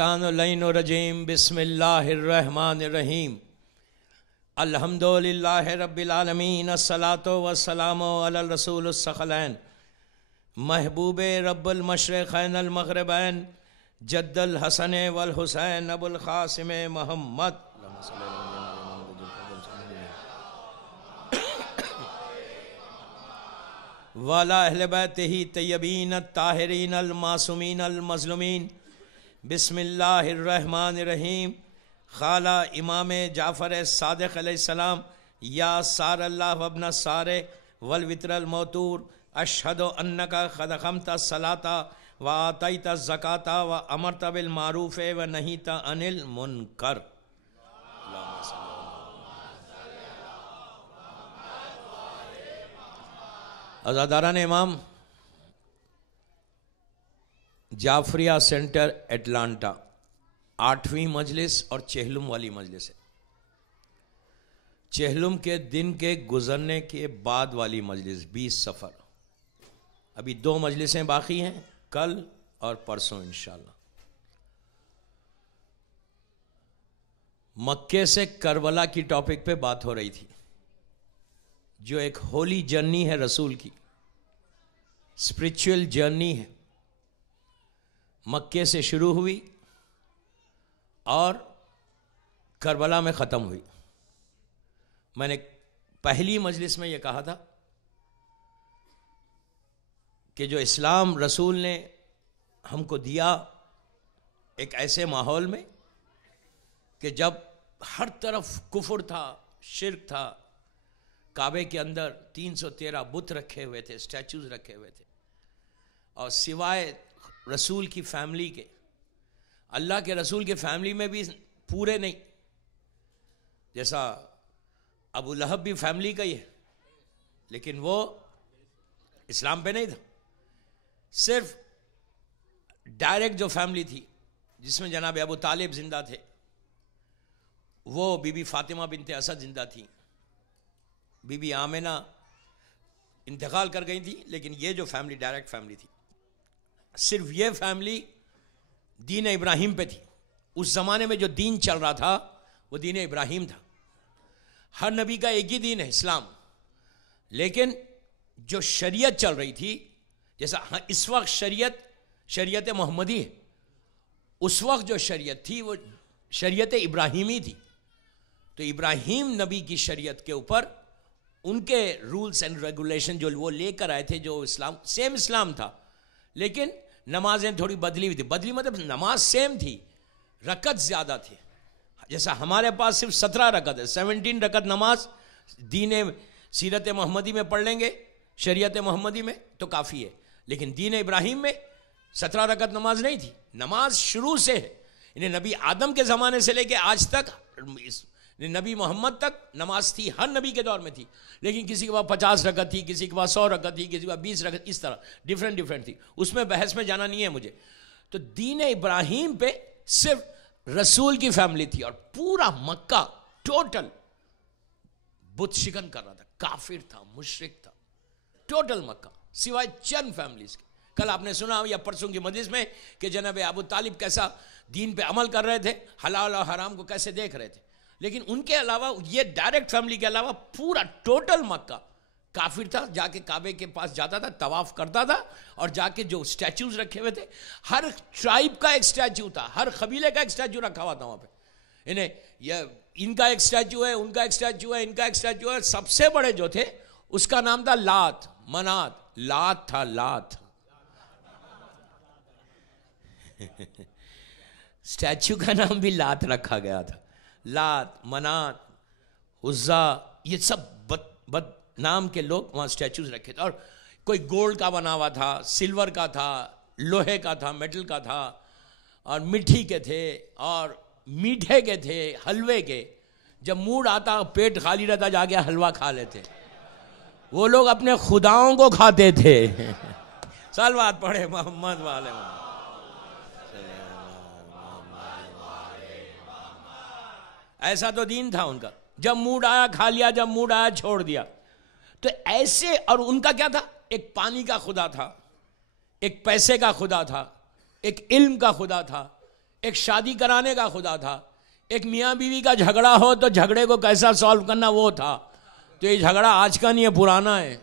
मिनश्शैतानिर्रजीम बिस्मिल्लाहिर्रहमानिर्रहीम अल्हम्दुलिल्लाहि रब्बिल आलमीन अस्सलातु वस्सलामु अला रसूलिस सखलैन महबूबे रब्बुल मशरिक़ैन अल मग़रिबैन जद्दुल हसन वल हुसैन अबुल क़ासिम मोहम्मद वाला अहले बैतिही तय्यबीन ताहिरीन अल मासूमीन अल मज़लूमीन बिस्मिल्लाहिर्रहमानिर्रहीम खाला इमाम जाफ़र सादिक़ अलैहिस्सलाम या सार अल्लाह वब्न सारे वल वित्रल मौतूर अशहदु अन्नका क़द क़मता सलाता व आतैता ज़काता व अमरता बिल मारूफ़ व नहीता अनिल मुनकर। अज़ादारान इमाम, जाफरिया सेंटर एटलांटा 8वीं मजलिस और चेहलुम वाली मजलिस है। चेहलुम के दिन के गुजरने के बाद वाली मजलिस 20 सफ़र। अभी 2 मजलिसें बाकी हैं, कल और परसों इंशाल्लाह। मक्के से करबला की टॉपिक पे बात हो रही थी, जो एक होली जर्नी है रसूल की, स्पिरिचुअल जर्नी है। मक्के से शुरू हुई और करबला में ख़त्म हुई। मैंने पहली मजलिस में यह कहा था कि जो इस्लाम रसूल ने हमको दिया एक ऐसे माहौल में कि जब हर तरफ कुफ्र था, शिर्क था, काबे के अंदर 313 बुत रखे हुए थे, स्टैचूज रखे हुए थे, और सिवाय रसूल की फैमिली के, अल्लाह के रसूल के फैमिली में भी पूरे नहीं, जैसा अबू लहब भी फैमिली का ही है, लेकिन वो इस्लाम पे नहीं था। सिर्फ डायरेक्ट जो फैमिली थी जिसमें जनाब अबू तालिब जिंदा थे, वो बीबी फातिमा बिनते असद जिंदा थी, बीबी आमिना इंतकाल कर गई थी, लेकिन ये जो फैमिली डायरेक्ट फैमिली थी, सिर्फ ये फैमिली दीन इब्राहिम पे थी। उस ज़माने में जो दीन चल रहा था वो दीन इब्राहिम था। हर नबी का एक ही दीन है, इस्लाम, लेकिन जो शरीयत चल रही थी, जैसा इस वक्त शरीयत मोहम्मदी है, उस वक्त जो शरीयत थी वो शरीयत इब्राहिमी थी। तो इब्राहिम नबी की शरीयत के ऊपर उनके रूल्स एंड रेगुलेशन जो वो लेकर आए थे, जो इस्लाम सेम इस्लाम था, लेकिन नमाजें थोड़ी बदली हुई थी। बदली मतलब नमाज सेम थी, रकत ज़्यादा थी। जैसा हमारे पास सिर्फ 17 रकत है, 17 रकत नमाज दीन सीरत मोहम्मदी में पढ़ लेंगे, शरीयत मोहम्मदी में तो काफ़ी है। लेकिन दीन इब्राहिम में 17 रकत नमाज नहीं थी। नमाज शुरू से है, इन्हें नबी आदम के ज़माने से लेके आज तक, नबी मोहम्मद तक नमाज थी, हर नबी के दौर में थी, लेकिन किसी के पास 50 रकत थी, किसी के पास 100 रकत थी, किसी के पास 20 रकत, इस तरह डिफरेंट थी। उसमें बहस में जाना नहीं है मुझे। तो दीन इब्राहिम पे सिर्फ रसूल की फैमिली थी और पूरा मक्का टोटल बुत शिकन कर रहा था, काफिर था, मुशरिक था, टोटल मक्का, सिवाय चंद फैमिलीज के। कल आपने सुना या परसों की मजलिस में कि जनाब अबू तालिब कैसा दीन पे अमल कर रहे थे, हलाल और हराम को कैसे देख रहे थे, लेकिन उनके अलावा ये डायरेक्ट फैमिली के अलावा पूरा टोटल मक्का काफिर था। जाके काबे के पास जाता था, तवाफ करता था, और जाके जो स्टैचूज रखे हुए थे, हर ट्राइब का एक स्टैचू था, हर कबीले का एक स्टैचू रखा हुआ था वहाँ पे। इनका एक स्टैचू है, उनका एक स्टैचू है, इनका एक स्टैचू है। सबसे बड़े जो थे उसका नाम था लात, मनात, लात था, लात स्टैचू का नाम भी लात रखा गया था। लात, मनात, उज्जा, ये सब बद नाम के लोग वहाँ स्टैचूज रखे थे। और कोई गोल्ड का बना हुआ था, सिल्वर का था, लोहे का था, मेटल का था, और मिट्टी के थे, और मीठे के थे, हलवे के। जब मूड आता, पेट खाली रहता, जाके हलवा खा लेते। वो लोग अपने खुदाओं को खाते थे। सलवात पढ़े मोहम्मद वाले। ऐसा तो दीन था उनका, जब मूड आया खा लिया, जब मूड आया छोड़ दिया। तो ऐसे, और उनका क्या था, एक पानी का खुदा था, एक पैसे का खुदा था, एक इल्म का खुदा था, एक शादी कराने का खुदा था, एक मियाँ बीवी का झगड़ा हो तो झगड़े को कैसा सॉल्व करना वो था। तो ये झगड़ा आज का नहीं है, पुराना है,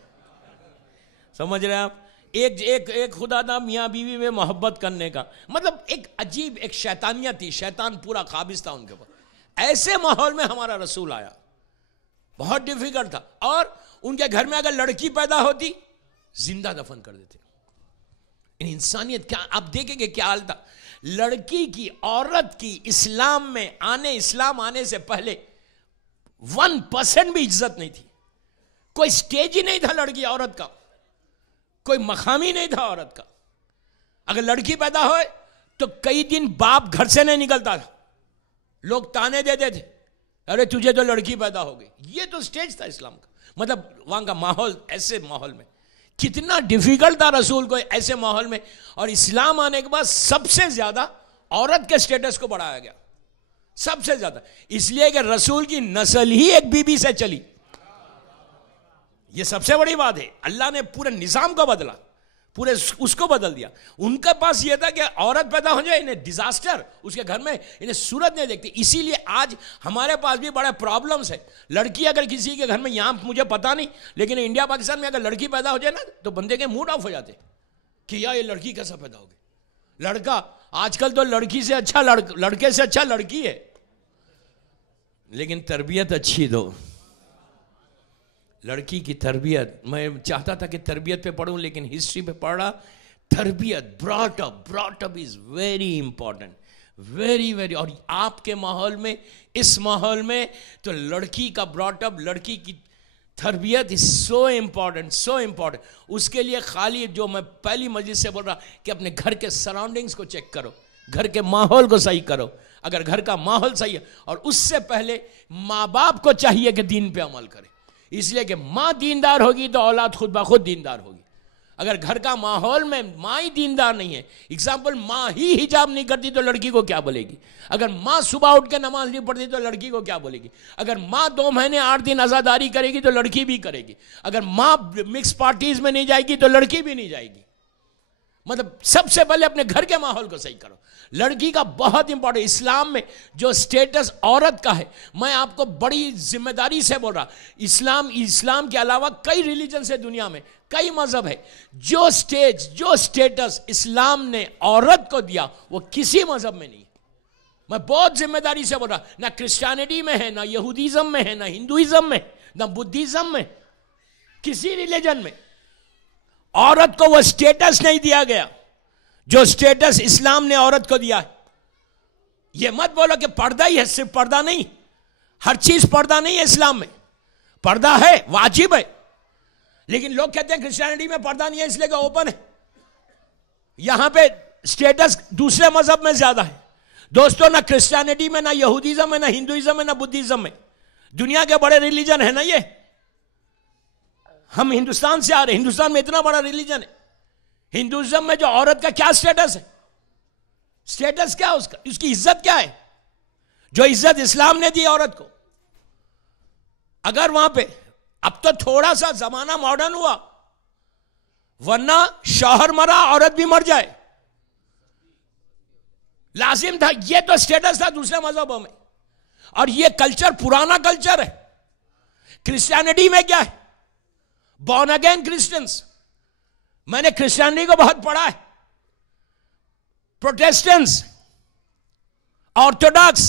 समझ रहे हैं आप। एक खुदा था मियाँ बीवी में मोहब्बत करने का, मतलब एक अजीब एक शैतानियत थी, शैतान पूरा काबिज था उनके ऊपर। ऐसे माहौल में हमारा रसूल आया, बहुत डिफिकल्ट था। और उनके घर में अगर लड़की पैदा होती जिंदा दफन कर देते। इंसानियत क्या, आप देखेंगे क्या हाल था। लड़की की, औरत की इस्लाम आने से पहले 1% भी इज्जत नहीं थी। कोई स्टेज ही नहीं था लड़की औरत का, कोई मकाम ही नहीं था औरत का। अगर लड़की पैदा हो तो कई दिन बाप घर से नहीं निकलता था, लोग ताने देते थे, अरे तुझे तो लड़की पैदा हो गई। ये तो स्टेज था इस्लाम का, मतलब वहां का माहौल। ऐसे माहौल में कितना डिफिकल्ट था रसूल को, ऐसे माहौल में। और इस्लाम आने के बाद सबसे ज्यादा औरत के स्टेटस को बढ़ाया गया, सबसे ज्यादा, इसलिए कि रसूल की नस्ल ही एक बीबी से चली। यह सबसे बड़ी बात है। अल्लाह ने पूरे निजाम को बदला, पूरे उसको बदल दिया। उनके पास यह था कि औरत पैदा हो जाए, इन्हें डिजास्टर, उसके घर में इन्हें सूरत नहीं देखती। इसीलिए आज हमारे पास भी बड़े प्रॉब्लम्स है। लड़की अगर किसी के घर में, यहां मुझे पता नहीं, लेकिन इंडिया पाकिस्तान में अगर लड़की पैदा हो जाए ना तो बंदे के मूड ऑफ हो जाते कि यार ये लड़की कैसा पैदा हो गई। लड़का आजकल तो लड़की से अच्छा लड़के से अच्छा लड़की है, लेकिन तरबियत अच्छी दो। लड़की की तरबियत, मैं चाहता था कि तरबियत पे पढ़ूं, लेकिन हिस्ट्री पे पढ़ा। तरबियत, brought up is very important, very very. और आपके माहौल में, इस माहौल में तो लड़की का ब्रॉट अप, लड़की की तरबियत is so important, so important. उसके लिए खाली जो मैं पहली मजलिस से बोल रहा कि अपने घर के सराउंडिंग्स को चेक करो, घर के माहौल को सही करो। अगर घर का माहौल सही है, और उससे पहले माँ बाप को चाहिए कि दीन पे अमल करे, इसलिए कि माँ दीनदार होगी तो औलाद खुद ब खुद दीनदार होगी। अगर घर का माहौल में माँ ही दीनदार नहीं है, एग्जाम्पल माँ ही हिजाब नहीं करती तो लड़की को क्या बोलेगी। अगर माँ सुबह उठ के नमाज नहीं पढ़ती तो लड़की को क्या बोलेगी। अगर माँ 2 महीने 8 दिन आज़ादारी करेगी तो लड़की भी करेगी। अगर माँ मिक्स पार्टीज में नहीं जाएगी तो लड़की भी नहीं जाएगी। मतलब सबसे पहले अपने घर के माहौल को सही करो। लड़की का बहुत इंपॉर्टेंट, इस्लाम में जो स्टेटस औरत का है, मैं आपको बड़ी जिम्मेदारी से बोल रहा, इस्लाम के अलावा कई रिलीजन है दुनिया में, कई मजहब है, जो स्टेटस इस्लाम ने औरत को दिया वो किसी मजहब में नहीं। मैं बहुत जिम्मेदारी से बोल रहा, ना क्रिश्चियनिटी में है, ना यहूदीज्म में है, ना हिंदुइज्म में, ना बुद्धिज्म में, किसी रिलीजन में औरत को वो स्टेटस नहीं दिया गया जो स्टेटस इस्लाम ने औरत को दिया है। ये मत बोलो कि पर्दा ही है, सिर्फ पर्दा नहीं, हर चीज पर्दा नहीं है इस्लाम में। पर्दा है, वाजिब है, लेकिन लोग कहते हैं क्रिश्चियनिटी में पर्दा नहीं है इसलिए कि ओपन है। यहां पे स्टेटस दूसरे मजहब में ज्यादा है। दोस्तों, ना क्रिश्चियनिटी में, ना यहूदीज्म में, ना हिंदुइज्म में, ना बुद्धिज्म में, दुनिया के बड़े रिलीजन है ना ये। हम हिंदुस्तान से आ रहे, हिंदुस्तान में इतना बड़ा रिलीजन है। हिंदुइज्म में जो औरत का क्या स्टेटस है, स्टेटस क्या उसका, उसकी इज्जत क्या है, जो इज्जत इस्लाम ने दी औरत को। अगर वहां पे, अब तो थोड़ा सा जमाना मॉडर्न हुआ, वरना शौहर मरा औरत भी मर जाए लाजिम था। ये तो स्टेटस था दूसरे मजहबों में, और ये कल्चर पुराना कल्चर है। क्रिश्चियनिटी में क्या है, बॉर्न अगेन क्रिश्चियंस। मैंने क्रिश्चियनिटी को बहुत पढ़ा है। प्रोटेस्टेंट्स, ऑर्थोडॉक्स,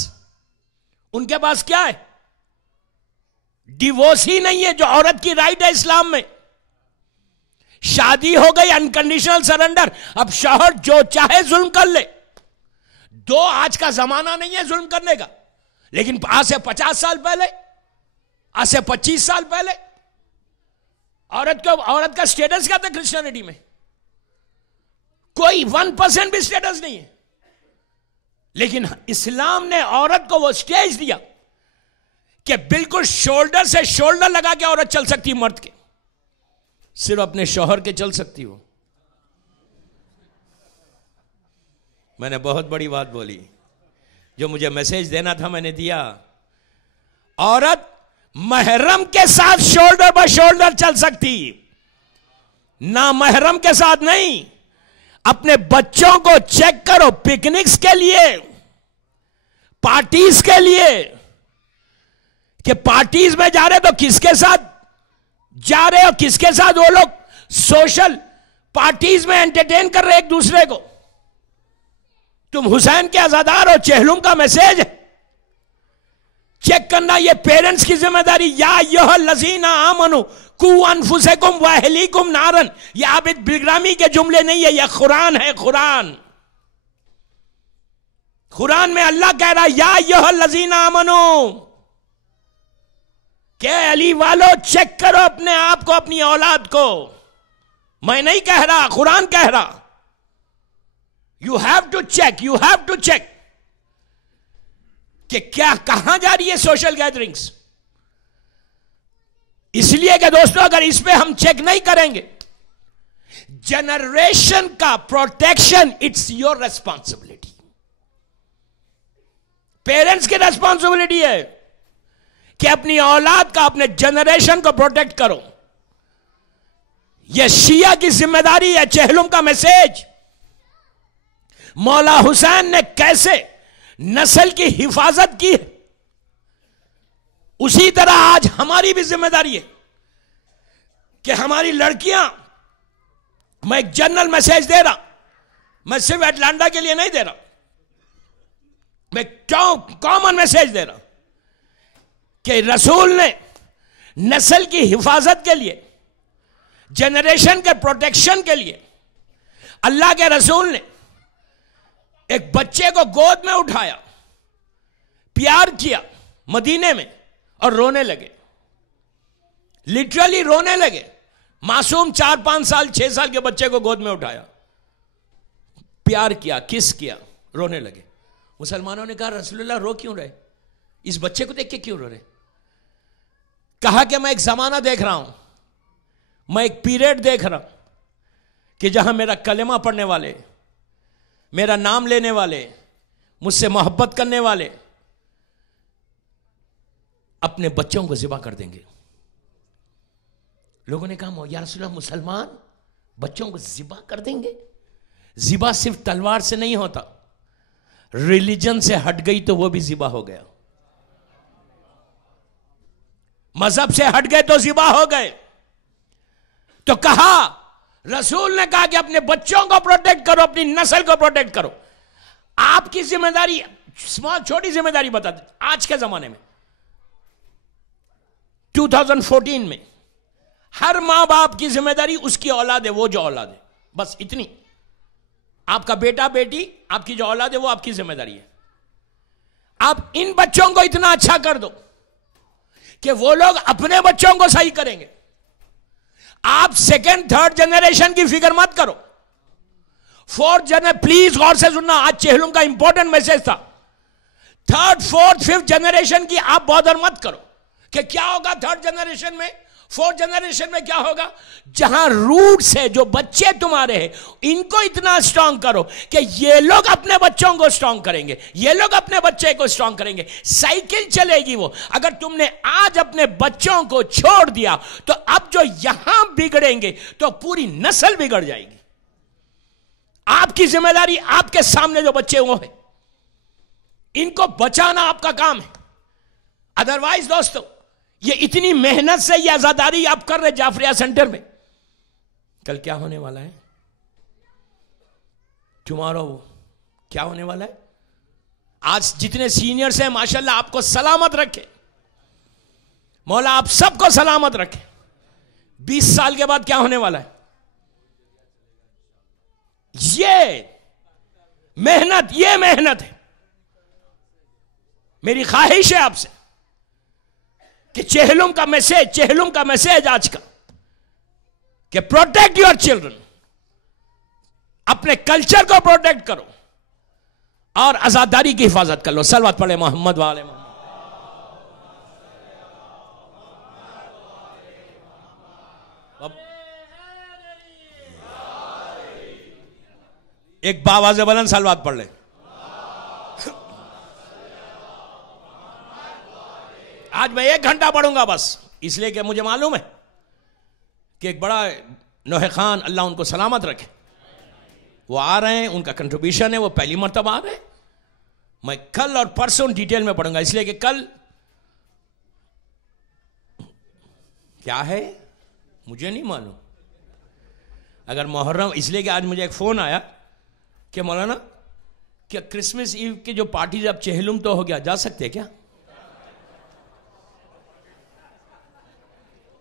उनके पास क्या है, डिवोर्स ही नहीं है जो औरत की राइट है इस्लाम में। शादी हो गई, अनकंडीशनल सरेंडर, अब शौहर जो चाहे जुल्म कर ले। आज का जमाना नहीं है जुल्म करने का, लेकिन आज से 50 साल पहले, आज से 25 साल पहले औरत का स्टेटस क्या था क्रिश्चियनिटी में? कोई 1% भी स्टेटस नहीं है। लेकिन इस्लाम ने औरत को वो स्टेज दिया कि बिल्कुल शोल्डर से शोल्डर लगा के औरत चल सकती, मर्द के, सिर्फ अपने शौहर के चल सकती हो। मैंने बहुत बड़ी बात बोली, जो मुझे मैसेज देना था मैंने दिया। औरत महरम के साथ शोल्डर बाय शोल्डर चल सकती, ना महरम के साथ नहीं। अपने बच्चों को चेक करो, पिकनिक्स के लिए पार्टीज के लिए, कि पार्टीज में जा रहे तो किसके साथ जा रहे हो, किसके साथ वो लोग सोशल पार्टीज में एंटरटेन कर रहे एक दूसरे को। तुम हुसैन के अज़ादार हो, चेहलुम का मैसेज है, चेक करना। ये पेरेंट्स की जिम्मेदारी। या यह लजीना आमनु कु अनफुसकुम व अहलीकुम नारन, ये आबिद बिलग्रामी के जुमले नहीं है, यह कुरान है। कुरान में अल्लाह कह रहा है या यह लजीना आमनु, के अली वालों चेक करो अपने आप को, अपनी औलाद को। मैं नहीं कह रहा, कुरान कह रहा। You have to check, you have to check कि क्या कहां जा रही है सोशल गैदरिंग्स। इसलिए कि दोस्तों अगर इस पे हम चेक नहीं करेंगे, जनरेशन का protection it's your responsibility. Parents की रेस्पॉन्सिबिलिटी है कि अपनी औलाद का, अपने जनरेशन को प्रोटेक्ट करो। यह शिया की जिम्मेदारी है। चेहलुम का मैसेज, मौला हुसैन ने कैसे नस्ल की हिफाजत की है, उसी तरह आज हमारी भी जिम्मेदारी है कि हमारी लड़कियां, मैं एक जनरल मैसेज दे रहा, मैं सिर्फ अटलांटा के लिए नहीं दे रहा, मैं कॉमन मैसेज दे रहा कि रसूल ने नस्ल की हिफाजत के लिए, जनरेशन के प्रोटेक्शन के लिए, अल्लाह के रसूल ने एक बच्चे को गोद में उठाया, प्यार किया मदीने में, और रोने लगे, लिटरली रोने लगे। मासूम 4-5 साल 6 साल के बच्चे को गोद में उठाया, प्यार किया, किस किया, रोने लगे। मुसलमानों ने कहा रसूलुल्लाह रो क्यों रहे, इस बच्चे को देख के क्यों रो रहे। कहा कि मैं एक जमाना देख रहा हूं, मैं एक पीरियड देख रहा हूं कि जहां मेरा कलेमा पढ़ने वाले, मेरा नाम लेने वाले, मुझसे मोहब्बत करने वाले अपने बच्चों को ज़िबा कर देंगे। लोगों ने कहा या रसूलल्लाह मुसलमान बच्चों को ज़िबा कर देंगे। ज़िबा सिर्फ तलवार से नहीं होता, रिलीजन से हट गई तो वो भी ज़िबा हो गया, मजहब से हट गए तो ज़िबा हो गए। तो कहा, रसूल ने कहा कि अपने बच्चों को प्रोटेक्ट करो, अपनी नस्ल को प्रोटेक्ट करो। आपकी जिम्मेदारी, स्मॉल छोटी जिम्मेदारी बता दे, आज के जमाने में 2014 में हर मां बाप की जिम्मेदारी उसकी औलाद है, वो जो औलाद है, बस इतनी। आपका बेटा बेटी, आपकी जो औलाद है वो आपकी जिम्मेदारी है। आप इन बच्चों को इतना अच्छा कर दो कि वो लोग अपने बच्चों को सही करेंगे। आप सेकेंड थर्ड जनरेशन की फिक्र मत करो, फोर्थ जनरेशन, प्लीज गौर से सुनना, आज चेहलुम का इंपॉर्टेंट मैसेज था। थर्ड फोर्थ फिफ्थ जनरेशन की आप बॉदर मत करो कि क्या होगा थर्ड जनरेशन में, फोर्थ जनरेशन में क्या होगा। जहां रूट से जो बच्चे तुम्हारे हैं, इनको इतना स्ट्रांग करो कि ये लोग अपने बच्चों को स्ट्रांग करेंगे, ये लोग अपने बच्चे को स्ट्रांग करेंगे। साइकिल चलेगी वो। अगर तुमने आज अपने बच्चों को छोड़ दिया तो अब जो यहां बिगड़ेंगे तो पूरी नस्ल बिगड़ जाएगी। आपकी जिम्मेदारी, आपके सामने जो बच्चे वो हैं, इनको बचाना आपका काम है। अदरवाइज दोस्तों, ये इतनी मेहनत से ये आजादारी आप कर रहे जाफरिया सेंटर में, कल क्या होने वाला है, टुमारो क्या होने वाला है। आज जितने सीनियर्स हैं माशाल्लाह, आपको सलामत रखे मौला, आप सबको सलामत रखे। 20 साल के बाद क्या होने वाला है, ये मेहनत है। मेरी ख्वाहिश है आपसे कि चेहलुम का मैसेज आज का, कि प्रोटेक्ट योर चिल्ड्रन, अपने कल्चर को प्रोटेक्ट करो और आजादारी की हिफाजत कर लो। सलवत पढ़े मोहम्मद वाले मोहम्मद। एक बावाज़े बुलंद सलवत पढ़ ले। आज मैं 1 घंटा पढ़ूंगा बस, इसलिए कि मुझे मालूम है कि एक बड़ा नौहे खान, अल्लाह उनको सलामत रखे, वो आ रहे हैं, उनका कंट्रीब्यूशन है, वो पहली मर्तबा आ रहे हैं। मैं कल और परसों डिटेल में पढ़ूंगा, इसलिए कि कल क्या है मुझे नहीं मालूम। अगर मुहर्रम, इसलिए कि आज मुझे एक फोन आया कि मौलाना क्या क्रिसमस ईव की जो पार्टी अब चेहलुम तो हो गया, जा सकते हैं क्या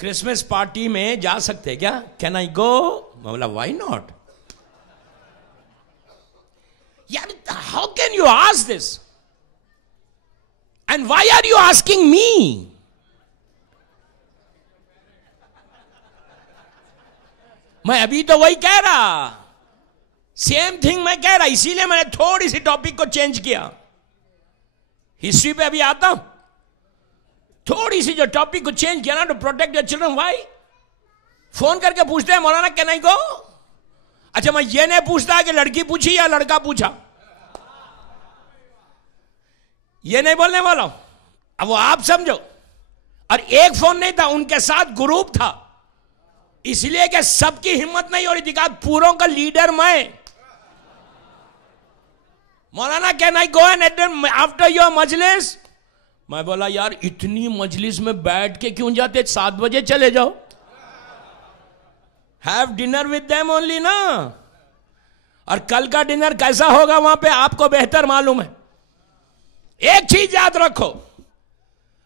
क्रिसमस पार्टी में, जा सकते हैं क्या, कैन आई गो? मैं बोला व्हाई नॉट यार, how can you ask this and why are you asking me? मैं अभी तो वही कह रहा, सेम थिंग मैं कह रहा, इसीलिए मैंने थोड़ी सी टॉपिक को चेंज किया। हिस्ट्री पे अभी आता हूं, थोड़ी सी जो टॉपिक को चेंज किया ना, to protect your children. Why? Phone करके पूछते हैं मौलाना कैन आई गो? अच्छा, मैं ये नहीं पूछता कि लड़की पूछी या लड़का पूछा, ये नहीं बोलने वाला हूं। अब वो आप समझो। और एक फोन नहीं था, उनके साथ ग्रुप था, इसलिए कि सबकी हिम्मत नहीं हो रही थी, कहा पूरों का लीडर मैं। मौलाना can I go and after your मजलिस? मैं बोला यार इतनी मजलिस में बैठ के क्यों जाते, 7 बजे चले जाओ, have dinner with them only ना। और कल का डिनर कैसा होगा वहां पे आपको बेहतर मालूम है। एक चीज याद रखो,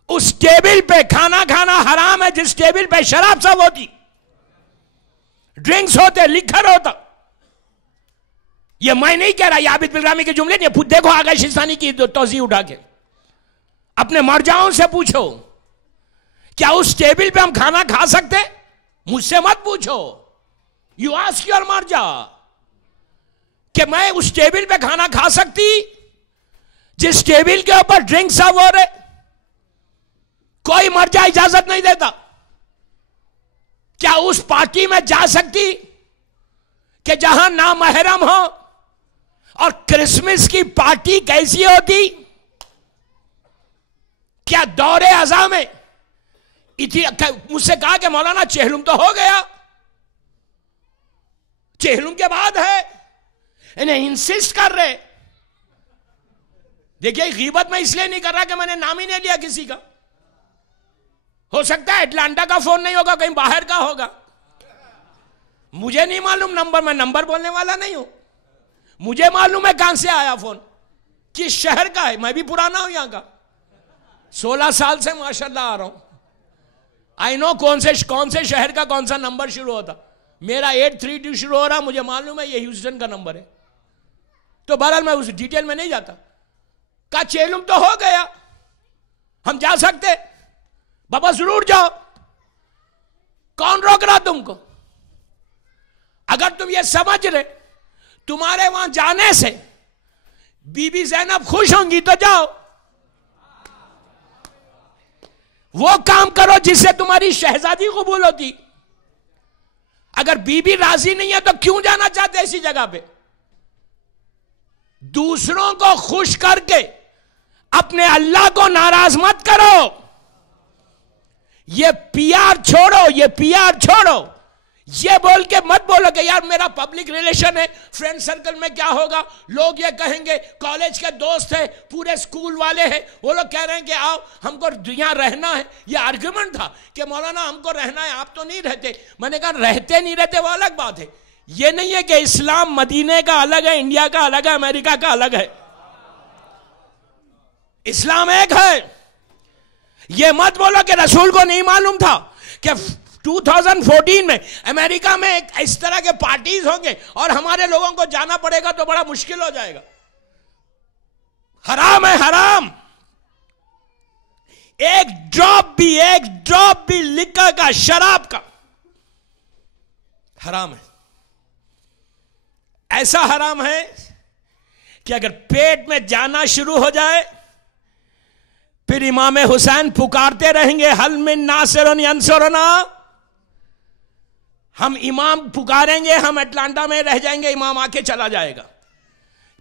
उस टेबल पे खाना खाना हराम है जिस टेबल पे शराब सब होती, ड्रिंक्स होते, लिखर होता। ये मैं नहीं कह रहा, ये आबिद बिलरामी के जुमले नहीं, देखो आगा शिस्तानी की तौज़ीह उठा के अपने मर्जाओं से पूछो, क्या उस टेबल पे हम खाना खा सकते? मुझसे मत पूछो, यू आस्क योर मर्जा कि मैं उस टेबल पे खाना खा सकती जिस टेबल के ऊपर ड्रिंक सर्व हो रहे? कोई मर्जा इजाजत नहीं देता। क्या उस पार्टी में जा सकती कि जहां ना महरम हो? और क्रिसमस की पार्टी कैसी होती? क्या दौरे अज़ा में मुझसे कहा कि मौलाना चेहलुम तो हो गया, चेहलुम के बाद है, इन्हें इंसिस्ट कर रहे। देखिए गीबत में इसलिए नहीं कर रहा कि मैंने नाम ही नहीं लिया किसी का, हो सकता है अटलांटा का फोन नहीं होगा, कहीं बाहर का होगा, मुझे नहीं मालूम नंबर, मैं नंबर बोलने वाला नहीं हूं। मुझे मालूम है कहां से आया फोन, किस शहर का है, मैं भी पुराना हूं यहां का, 16 साल से माशाल्लाह आ रहा हूं। आई नो कौन से शहर का कौन सा नंबर शुरू होता। मेरा 832 शुरू हो रहा, मुझे मालूम है ये ह्यूस्टन का नंबर है। तो बहरहाल मैं उस डिटेल में नहीं जाता। का चेलुम तो हो गया, हम जा सकते, बाबा जरूर जाओ, कौन रोक रहा तुमको? अगर तुम ये समझ रहे तुम्हारे वहां जाने से बीबी ज़ैनब खुश होंगी तो जाओ, वो काम करो जिससे तुम्हारी शहजादी कबूल होती। अगर बीबी राजी नहीं है तो क्यों जाना चाहते ऐसी जगह पे? दूसरों को खुश करके अपने अल्लाह को नाराज मत करो। ये पीआर छोड़ो, ये पीआर छोड़ो। ये बोल के मत बोलो कि यार मेरा पब्लिक रिलेशन है, फ्रेंड सर्कल में क्या होगा, लोग ये कहेंगे, कॉलेज के दोस्त हैं, पूरे स्कूल वाले हैं, वो लोग कह रहे हैं कि आओ हमको यहां रहना है। ये आर्गुमेंट था कि मौलाना हमको रहना है, आप तो नहीं रहते। मैंने कहा रहते नहीं रहते वो अलग बात है, ये नहीं है कि इस्लाम मदीने का अलग है, इंडिया का अलग है, अमेरिका का अलग है। इस्लाम एक है। ये मत बोलो कि रसूल को नहीं मालूम था कि 2014 में अमेरिका में एक इस तरह के पार्टीज होंगे और हमारे लोगों को जाना पड़ेगा तो बड़ा मुश्किल हो जाएगा। हराम है, हराम। एक ड्रॉप भी लिकर का, शराब का हराम है। ऐसा हराम है कि अगर पेट में जाना शुरू हो जाए फिर इमाम हुसैन पुकारते रहेंगे हल मिन नासिरुन यंसुरुना। हम इमाम पुकारेंगे, हम अटलांटा में रह जाएंगे, इमाम आके चला जाएगा।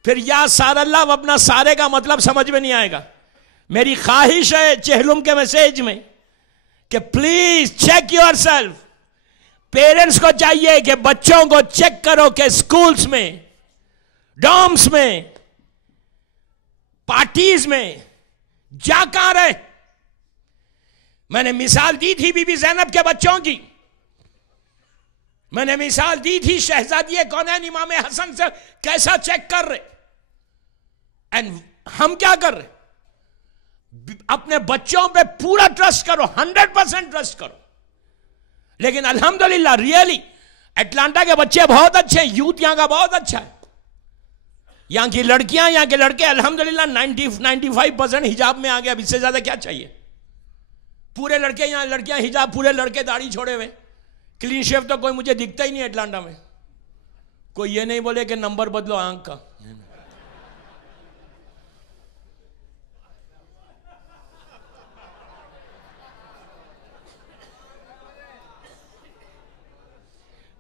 फिर या सारल्लाह अपना सारे का मतलब समझ में नहीं आएगा। मेरी ख्वाहिश है चेहलुम के मैसेज में कि प्लीज चेक योरसेल्फ। पेरेंट्स को चाहिए कि बच्चों को चेक करो कि स्कूल्स में, डॉर्म्स में पार्टीज में जा कहां रहे? मैंने मिसाल दी थी बीबी ज़ैनब के बच्चों की, मैंने मिसाल दी थी शहजादी कौनैन इमाम हसन से कैसा चेक कर रहे, एंड हम क्या कर रहे? अपने बच्चों पे पूरा ट्रस्ट करो, 100% ट्रस्ट करो। लेकिन अल्हम्दुलिल्लाह रियली अटलांटा के बच्चे बहुत अच्छे हैं, यूथ यहां का बहुत अच्छा है, यहां की लड़कियां, यहां के लड़के अल्हम्दुलिल्लाह 95% हिजाब में आ गया। अब इससे ज्यादा क्या चाहिए? पूरे लड़के यहां, लड़कियां हिजाब, पूरे लड़के दाढ़ी छोड़े हुए, क्लीन शेव तो कोई मुझे दिखता ही नहीं अटलांटा में। कोई ये नहीं बोले कि नंबर बदलो आंख का।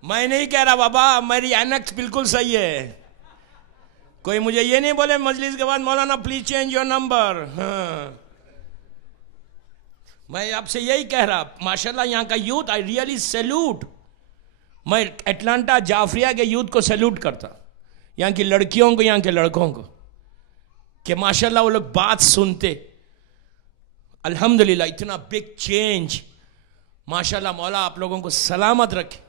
मैं नहीं कह रहा बाबा, मेरी एनक्स बिल्कुल सही है। कोई मुझे ये नहीं बोले मजलिस के बाद मौलाना प्लीज चेंज योर नंबर। हाँ, मैं आपसे यही कह रहा, माशाल्लाह यहाँ का यूथ, आई रियली सैल्यूट। मैं अटलांटा जाफरिया के यूथ को सैल्यूट करता, यहाँ की लड़कियों को, यहाँ के लड़कों को, कि माशाल्लाह वो लोग बात सुनते। अल्हम्दुलिल्लाह इतना बिग चेंज, माशाल्लाह। मौला आप लोगों को सलामत रखे,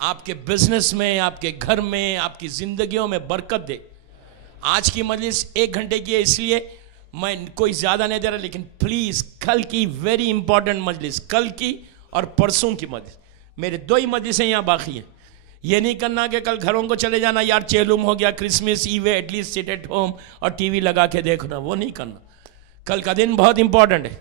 आपके बिजनेस में, आपके घर में, आपकी जिंदगियों में बरकत दे। आज की मजलिस 1 घंटे की है, इसलिए मैं कोई ज्यादा नहीं दे रहा, लेकिन प्लीज कल की वेरी इंपॉर्टेंट मजलिस, कल की और परसों की मजलिस, मेरे 2 ही मजलिसें यहां बाकी हैं। ये नहीं करना कि कल घरों को चले जाना, यार चेलूम हो गया, क्रिसमस ईव है, एटलीस्ट सिट एट होम और टीवी लगा के देखना, वो नहीं करना। कल का दिन बहुत इंपॉर्टेंट है।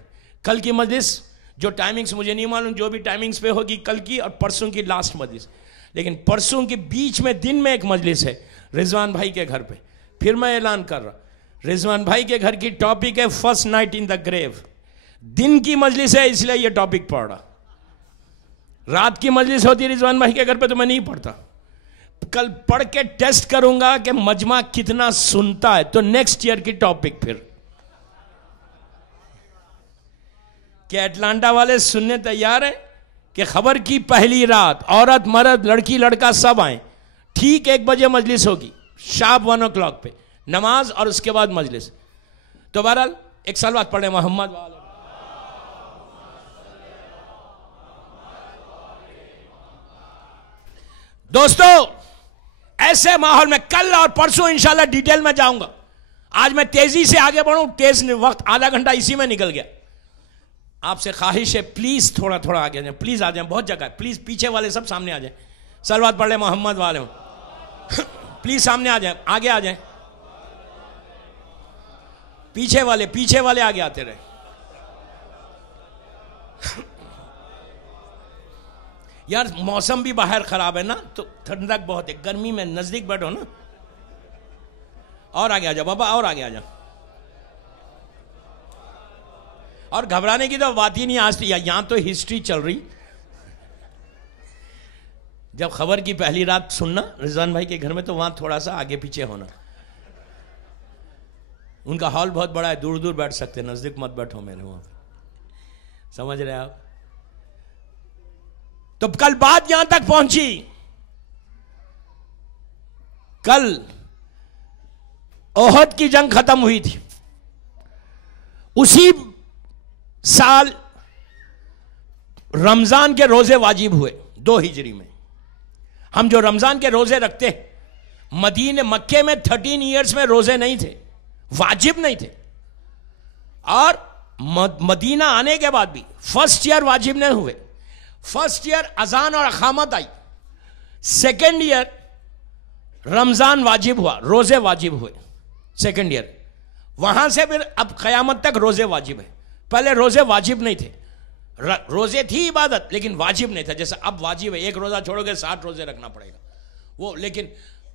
कल की मजलिस, जो टाइमिंग्स मुझे नहीं मालूम, जो भी टाइमिंग्स पे होगी, कल की और परसों की लास्ट मजलिस। लेकिन परसों के बीच में दिन में एक मजलिस है रिजवान भाई के घर पे। फिर मैं ऐलान कर रहा, रिजवान भाई के घर की टॉपिक है first night in the grave. दिन की मजलिस है, इसलिए ये टॉपिक पढ़ रहा। रात की मजलिस होती रिजवान भाई के घर पे तो मैं नहीं पढ़ता। कल पढ़ के टेस्ट करूंगा कि मजमा कितना सुनता है, तो नेक्स्ट ईयर की टॉपिक फिर कि अटलांटा वाले सुनने तैयार हैं कि खबर की पहली रात औरत मर्द लड़की लड़का सब आए। ठीक 1 बजे मजलिस होगी, शार्प 1 o'clock पे नमाज और उसके बाद मजलिस। तो बहरहाल एक सलवात पढ़े मोहम्मद वाले। दोस्तों ऐसे माहौल में कल और परसों इंशाल्लाह डिटेल में जाऊंगा। आज मैं तेजी से आगे बढ़ूं, तेज वक्त आधा घंटा इसी में निकल गया। आपसे ख्वाहिश है प्लीज थोड़ा थोड़ा आगे आ जाए, प्लीज आ जाए, बहुत जगह है, प्लीज पीछे वाले सब सामने आ जाए। सलवात पढ़ ले मोहम्मद वाले प्लीज सामने आ जाए, आगे आ जाए। पीछे वाले आगे आते रहे। यार मौसम भी बाहर खराब है ना, तो ठंडक बहुत है, गर्मी में नजदीक बैठो ना। और आगे आ जाओ बाबा, और आगे आ जाओ। और घबराने की तो बात ही नहीं। आज तो यहां तो हिस्ट्री चल रही। जब खबर की पहली रात सुनना रिजवान भाई के घर में, तो वहां थोड़ा सा आगे पीछे होना। उनका हॉल बहुत बड़ा है, दूर दूर बैठ सकते, नजदीक मत बैठो मेरे वहां। समझ रहे आप? तो कल बात यहां तक पहुंची। कल ओहद की जंग खत्म हुई थी। उसी साल रमजान के रोजे वाजिब हुए 2 हिजरी में। हम जो रमजान के रोजे रखते हैं, मदीने मक्के में 13 इयर्स में रोजे नहीं थे, वाजिब नहीं थे। और मदीना आने के बाद भी फर्स्ट ईयर वाजिब नहीं हुए। फर्स्ट ईयर अजान और अखामत आई, सेकेंड ईयर रमजान वाजिब हुआ, रोजे वाजिब हुए सेकेंड ईयर। वहां से फिर अब कयामत तक रोजे वाजिब है। पहले रोजे वाजिब नहीं थे, रोजे थी इबादत लेकिन वाजिब नहीं था। जैसे अब वाजिब है, 1 रोजा छोड़ोगे 60 रोजे रखना पड़ेगा वो। लेकिन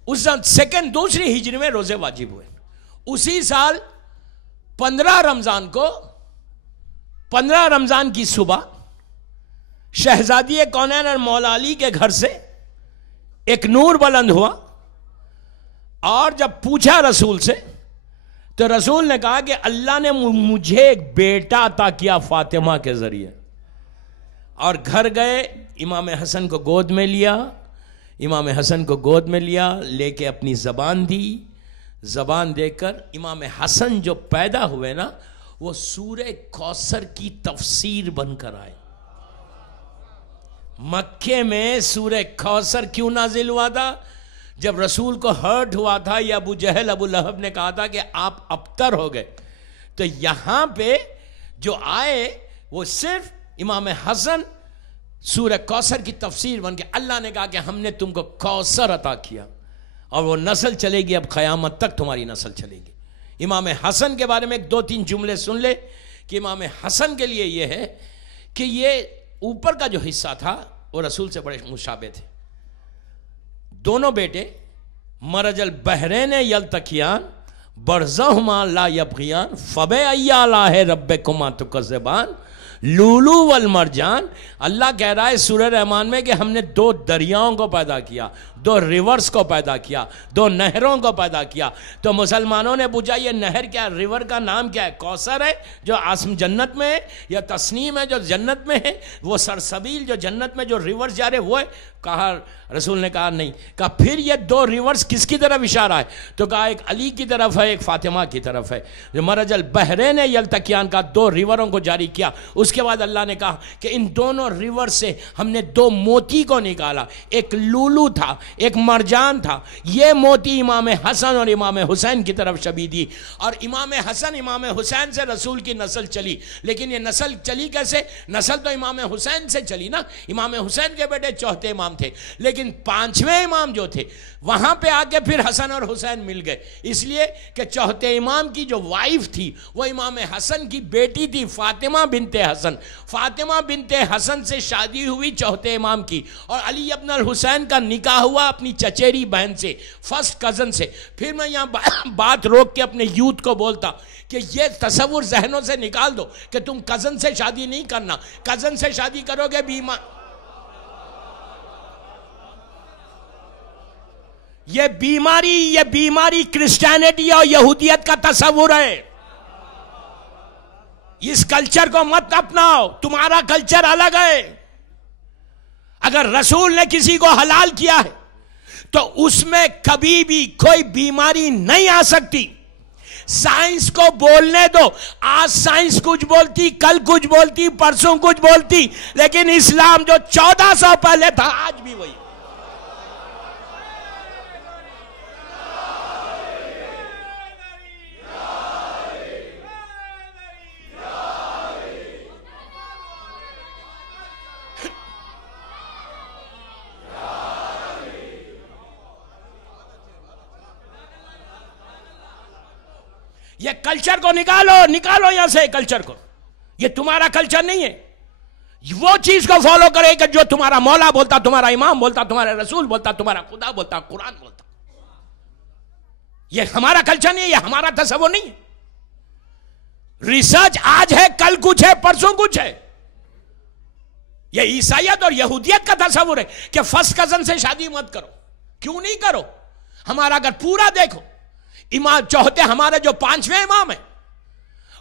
उस सेकेंड दूसरी हिजरी में रोजे वाजिब हुए। उसी साल 15 रमजान की सुबह शहजादी कौनैन और मौला अली के घर से एक नूर बुलंद हुआ। और जब पूछा रसूल से, तो रसूल ने कहा कि अल्लाह ने मुझे एक बेटा अता किया फातिमा के जरिए। और घर गए, इमाम हसन को गोद में लिया, इमाम हसन को गोद में लिया, लेके अपनी जबान दी, जबान देकर इमाम हसन जो पैदा हुए ना, वो सूरह कौसर की तफसीर बनकर आए। मक्के में सूरह कौसर क्यों नाजिल हुआ था? जब रसूल को हर्ट हुआ था, या अबू जहल अबू लहब ने कहा था कि आप अबतर हो गए, तो यहां पे जो आए वो सिर्फ इमाम हसन सूरह कौसर की तफसीर बन के, अल्लाह ने कहा कि हमने तुमको कौसर अता किया और वो नस्ल चलेगी, अब क़यामत तक तुम्हारी नस्ल चलेगी। इमाम हसन के बारे में एक दो तीन जुमले सुन ले कि इमाम हसन के लिए ये है कि ये ऊपर का जो हिस्सा था वो रसूल से बड़े मुशाबे थे। दोनों बेटे मरजल बहरैन यल्तकियान बरज़हुमा ला यबगियान फबे अय्या लाहे रब्बिकुमा तुकज़्ज़िबान लूलू वल मरजान। अल्लाह कह रहा है सूरह रहमान में कि हमने दो दरियाओं को पैदा किया, दो रिवर्स को पैदा किया, दो नहरों को पैदा किया। तो मुसलमानों ने पूछा ये नहर क्या है, रिवर का नाम क्या है? कौसर है जो आसम जन्नत में है, या तस्नीम है जो जन्नत में है, वो सरसबील जो जन्नत में जो रिवर्स जा रहे वो है? कहा, रसूल ने कहा नहीं। कहा फिर ये दो रिवर्स किसकी तरफ इशारा है? तो कहा एक अली की तरफ है, एक फातिमा की तरफ है। जो मरजल बहरैन यल्तकियान का दो रिवरों को जारी किया। उसके बाद अल्लाह ने कहा कि इन दोनों रिवर से हमने दो मोती को निकाला, एक लूलू था, एक मरजान था। ये मोती इमाम हसन और इमाम हुसैन की तरफ शबी थी, और इमाम हसन इमाम हुसैन से रसूल की नस्ल चली। लेकिन ये नस्ल चली कैसे? नस्ल तो इमाम हुसैन से चली ना, इमाम हुसैन के बेटे चौथे इमाम थे, लेकिन पांचवें इमाम जो थे वहां पे आके फिर हसन और हुसैन मिल गए, इसलिए कि चौथे इमाम की जो वाइफ थी वो इमाम हसन की बेटी थी, फातिमा बिनते हसन। फातिमा बिनते हसन से शादी हुई चौथे इमाम की, और अली इब्न अल हुसैन का निकाह हुआ अपनी चचेरी बहन से, फर्स्ट कजन से। फिर मैं यहाँ बात रोक के अपने यूथ को बोलता कि ये तसव्वुर जहनों से निकाल दो कि तुम कजन से शादी नहीं करना। कजन से शादी करोगे बीमार, ये बीमारी क्रिश्चियनिटी और यहूदियत का तसव्वुर है। इस कल्चर को मत अपनाओ, तुम्हारा कल्चर अलग है। अगर रसूल ने किसी को हलाल किया है तो उसमें कभी भी कोई बीमारी नहीं आ सकती। साइंस को बोलने दो, आज साइंस कुछ बोलती, कल कुछ बोलती, परसों कुछ बोलती, लेकिन इस्लाम जो 1400 पहले था आज भी वही। ये कल्चर को निकालो यहां से, कल्चर को। ये तुम्हारा कल्चर नहीं है। वो चीज को फॉलो करे कि जो तुम्हारा मौला बोलता, तुम्हारा इमाम बोलता, तुम्हारा रसूल बोलता, तुम्हारा खुदा बोलता, कुरान बोलता। ये हमारा कल्चर नहीं है, ये हमारा तसव्वुर नहीं है। रिसर्च आज है, कल कुछ है, परसों कुछ है। ये ईसाइयत और यहूदियत का तसव्वुर है कि फर्स्ट कजन से शादी मत करो। क्यों नहीं करो? हमारा अगर पूरा देखो, इमाम चौथे हमारे जो पांचवें इमाम है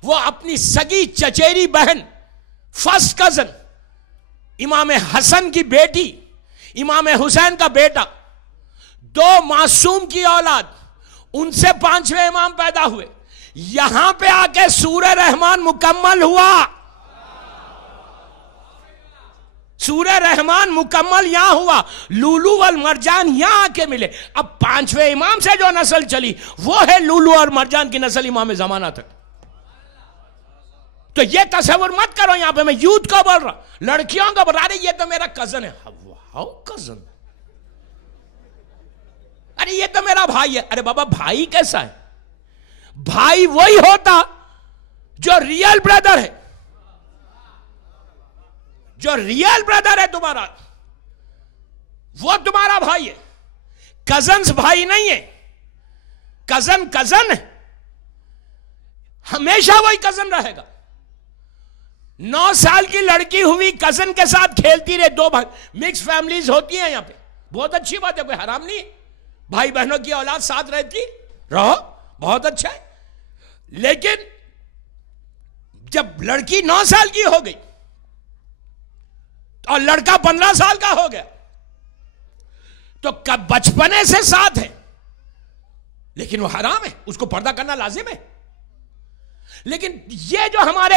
वो अपनी सगी चचेरी बहन फर्स्ट कजन इमाम हसन की बेटी, इमाम हुसैन का बेटा, दो मासूम की औलाद, उनसे पांचवें इमाम पैदा हुए। यहां पे आके सूरह रहमान मुकम्मल हुआ। सूरह रहमान मुकम्मल यहां हुआ, लूलू और मरजान यहां आके मिले। अब पांचवें इमाम से जो नस्ल चली वो है लूलू और मरजान की नस्ल इमाम ज़माना तक। तो ये तस्वीर मत करो। यहां पे मैं यूथ को बोल रहा, लड़कियों को बोल रहा, ये तो मेरा कजन है। How cousin? अरे ये तो मेरा भाई है। अरे बाबा भाई कैसा है? भाई वही होता जो रियल ब्रदर है। जो रियल ब्रदर है तुम्हारा, वो तुम्हारा भाई है। कजन्स भाई नहीं है, कजन कजन है, हमेशा वही कजन रहेगा। 9 साल की लड़की हुई, कजन के साथ खेलती रहे। दो भाई, मिक्स फैमिलीज होती हैं यहां पे, बहुत अच्छी बात है, कोई हराम नहीं है। भाई बहनों की औलाद साथ रहती रहो, बहुत अच्छा है। लेकिन जब लड़की 9 साल की हो गई और लड़का 15 साल का हो गया, तो कब बचपने से साथ है, लेकिन वो हराम है, उसको पर्दा करना लाजिम है। लेकिन ये जो हमारे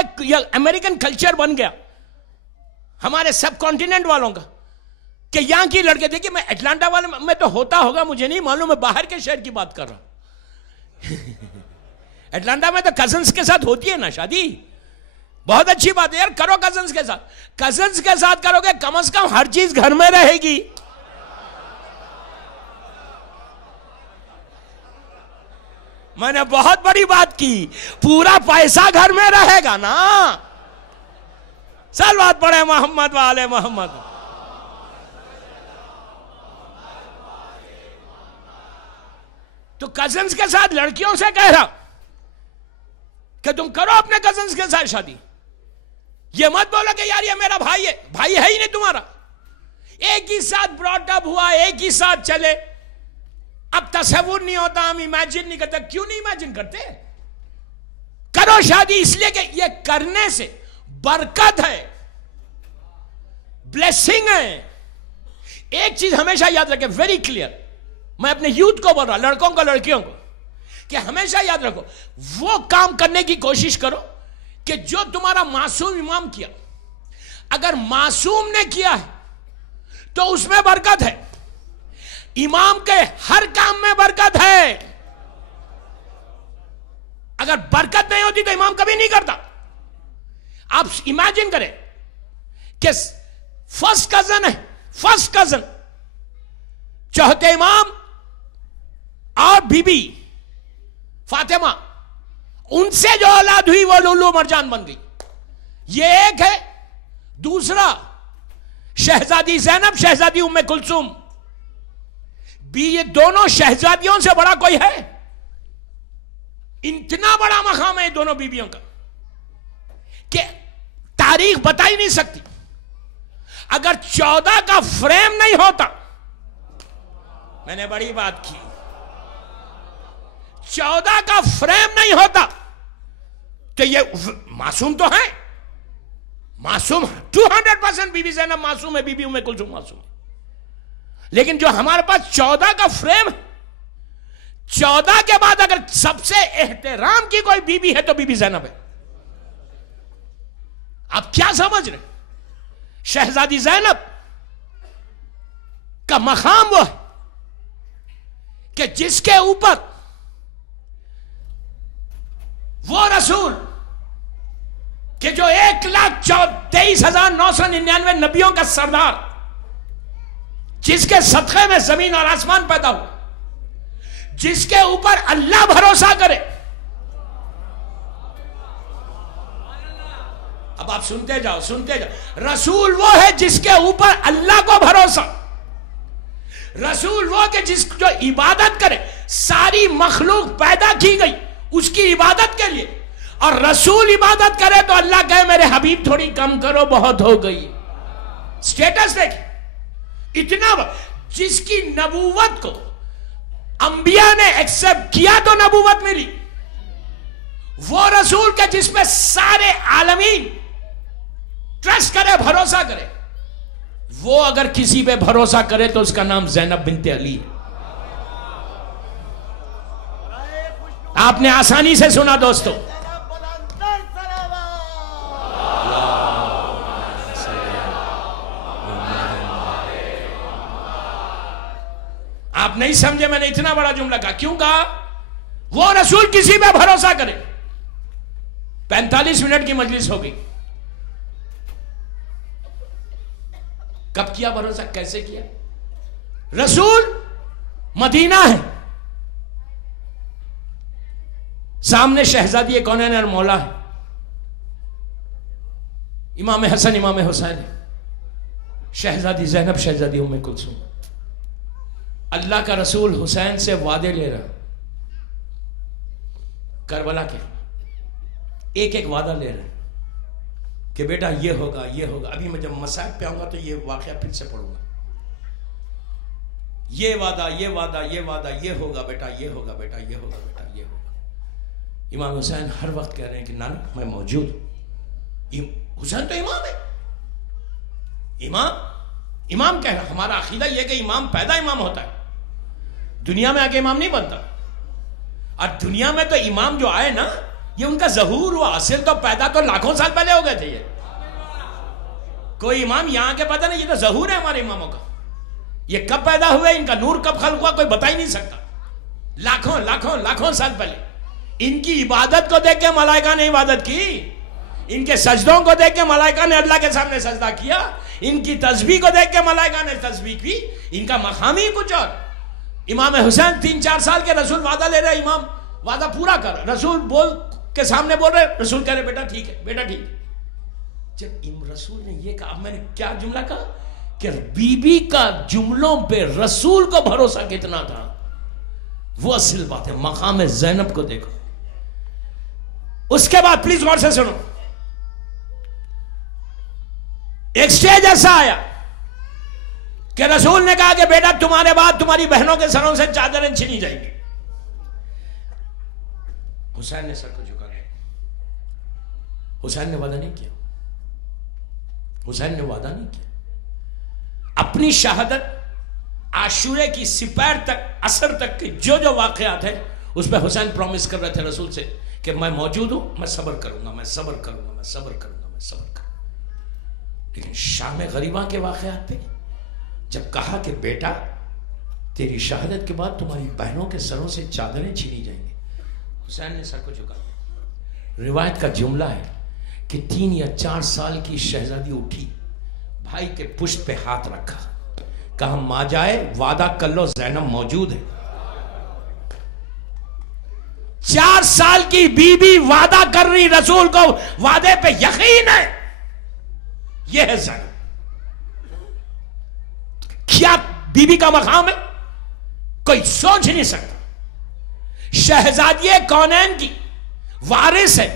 अमेरिकन कल्चर बन गया हमारे सब कॉन्टिनेंट वालों का, कि यहां की लड़के, देखिए मैं अटलांटा वाले में तो होता होगा मुझे नहीं मालूम, मैं बाहर के शहर की बात कर रहा हूं। अटलांटा में तो कजन्स के साथ होती है ना शादी, बहुत अच्छी बात है यार, करो कजन्स के साथ। कजन्स के साथ करोगे कम से कम हर चीज घर में रहेगी। मैंने बहुत बड़ी बात की, पूरा पैसा घर में रहेगा ना। सलवात पढ़े मोहम्मद वाले मोहम्मद। तो कजन्स के साथ लड़कियों से कह रहा कि तुम करो अपने कजन्स के साथ शादी। ये मत बोलो कि यार ये मेरा भाई है, भाई है ही नहीं तुम्हारा। एक ही साथ ब्रॉट अप हुआ, एक ही साथ चले, अब तस्वुर नहीं होता, हम इमेजिन नहीं करते। क्यों नहीं इमेजिन करते? करो शादी, इसलिए कि ये करने से बरकत है, ब्लेसिंग है। एक चीज हमेशा याद रखें, वेरी क्लियर, मैं अपने यूथ को बोल रहा, लड़कों को लड़कियों को, कि हमेशा याद रखो, वो काम करने की कोशिश करो कि जो तुम्हारा मासूम इमाम किया, अगर मासूम ने किया है तो उसमें बरकत है। इमाम के हर काम में बरकत है। अगर बरकत नहीं होती तो इमाम कभी नहीं करता। आप इमेजिन करें कि फर्स्ट कजन है, फर्स्ट कजन, चौथे इमाम और बीबी फातिमा, उनसे जो औलाद हुई वो लुल्लू मरजान बन गई। ये एक है। दूसरा शहजादी ज़ैनब, शहजादी उम्मे कुलसूम भी, ये दोनों शहजादियों से बड़ा कोई है? इतना बड़ा मकाम है दोनों बीबियों का कि तारीख बता ही नहीं सकती। अगर 14 का फ्रेम नहीं होता, मैंने बड़ी बात की, 14 का फ्रेम नहीं होता तो ये मासूम तो है, मासूम 200% बीबी ज़ैनब मासूम है, बीबी उम्मे कुलसूम मासूम है। लेकिन जो हमारे पास 14 का फ्रेम, 14 के बाद अगर सबसे एहतराम की कोई बीबी है तो बीबी ज़ैनब है। आप क्या समझ रहे? शहजादी ज़ैनब का मकाम वो है कि जिसके ऊपर वो रसूल कि जो 1,23,999 नबियों का सरदार, जिसके सदक़े में जमीन और आसमान पैदा हुआ, जिसके ऊपर अल्लाह भरोसा करे। अब आप सुनते जाओ, सुनते जाओ। रसूल वो है जिसके ऊपर अल्लाह को भरोसा, रसूल वो के जो इबादत करे, सारी मखलूक पैदा की गई उसकी इबादत के लिए, और रसूल इबादत करे तो अल्लाह कहे मेरे हबीब थोड़ी कम करो, बहुत हो गई। स्टेटस देखिए, इतना जिसकी नबूवत को अंबिया ने एक्सेप्ट किया तो नबूवत मिली, वो रसूल के जिसमें सारे आलमीन ट्रस्ट करे, भरोसा करे, वो अगर किसी पे भरोसा करे तो उसका नाम ज़ैनब बिन्ते अली है। आपने आसानी से सुना दोस्तों। आप नहीं समझे, मैंने इतना बड़ा जुमला कहा। क्यों कहा? वो रसूल किसी पे भरोसा करे। 45 मिनट की मजलिस हो गई। कब किया भरोसा, कैसे किया? रसूल मदीना है, सामने शहजादी कौनैन और मौला है, इमाम हसन इमाम हुसैन है, शहजादी ज़ैनब शहजादी उम्मे कुलसूम। अल्लाह का रसूल हुसैन से वादे ले रहा, करबला के एक एक वादा ले रहा कि बेटा ये होगा, ये होगा। अभी मैं जब मसाइब पे आऊंगा तो ये वाकया फिर से पढ़ूंगा। ये वादा, ये वादा, ये वादा, ये होगा बेटा, ये होगा बेटा, ये होगा बेटा, ये होगा। इमाम हुसैन हर वक्त कह रहे हैं कि नाना मैं मौजूद हूं। हुसैन तो इमाम है, इमाम कह रहा। हमारा अकीदा यह कि इमाम पैदा इमाम होता है, दुनिया में आके इमाम नहीं बनता। और दुनिया में तो इमाम जो आए ना, ये उनका ज़हूर हुआ, असल तो पैदा तो लाखों साल पहले हो गए थे। ये कोई इमाम यहां के पता नहीं, ये तो ज़हूर है हमारे इमामों का। ये कब पैदा हुए, इनका नूर कब खल्क हुआ, कोई बता ही नहीं सकता। लाखों लाखों लाखों साल पहले। इनकी इबादत को देख के मलाइका ने इबादत की, इनके सजदों को देख के मलाइका ने अल्लाह के सामने सजदा किया, इनकी तस्बीह को देख के मलाइका ने तस्बीह की। इनका मकामी कुछ और। इमाम हुसैन 3-4 साल के, रसूल वादा ले रहे, इमाम वादा पूरा कर, रसूल बोल के सामने बोल रहे, रसूल कह रहे बेटा ठीक है, बेटा ठीक है। जब रसूल ने ये कहा, मैंने क्या जुमला कहा कि बीबी का जुमलों पे रसूल को भरोसा कितना था, वो असल बात है। मकाम ज़ैनब को देखो। उसके बाद प्लीज गौर से सुनो, एक स्टेज ऐसा आया कि रसूल ने कहा कि बेटा तुम्हारे बाद तुम्हारी बहनों के सरों से चादरें छीनी जाएंगी। हुसैन ने सर को झुका दिया। हुसैन ने वादा नहीं किया, हुसैन ने वादा नहीं किया। अपनी शहादत आशूरे की सिपैर तक, असर तक के जो जो वाकयात है, उस पर हुसैन प्रॉमिस कर रहे थे रसूल से कि मैं मौजूद हूं, मैं सब्र करूंगा, मैं सब्र करूंगा, मैं सब्र करूंगा, मैं सब्र करूंगा। लेकिन शाम गरीबा के वाकयात पे जब कहा कि बेटा तेरी शहादत के बाद तुम्हारी बहनों के सरों से चादरें छीनी जाएंगी, हुसैन ने सर को झुका दिया। रिवायत का जुमला है कि 3 या 4 साल की शहजादी उठी, भाई के पुष्ट पे हाथ रखा, कहा मां जाए वादा कर लो ज़ैनब मौजूद है। 4 साल की बीबी वादा कर रही, रसूल को वादे पे यकीन है, यह है ज़ैनब। क्या बीबी का मकाम है, कोई सोच नहीं सकता। शहजादी कौनैन की वारिस है,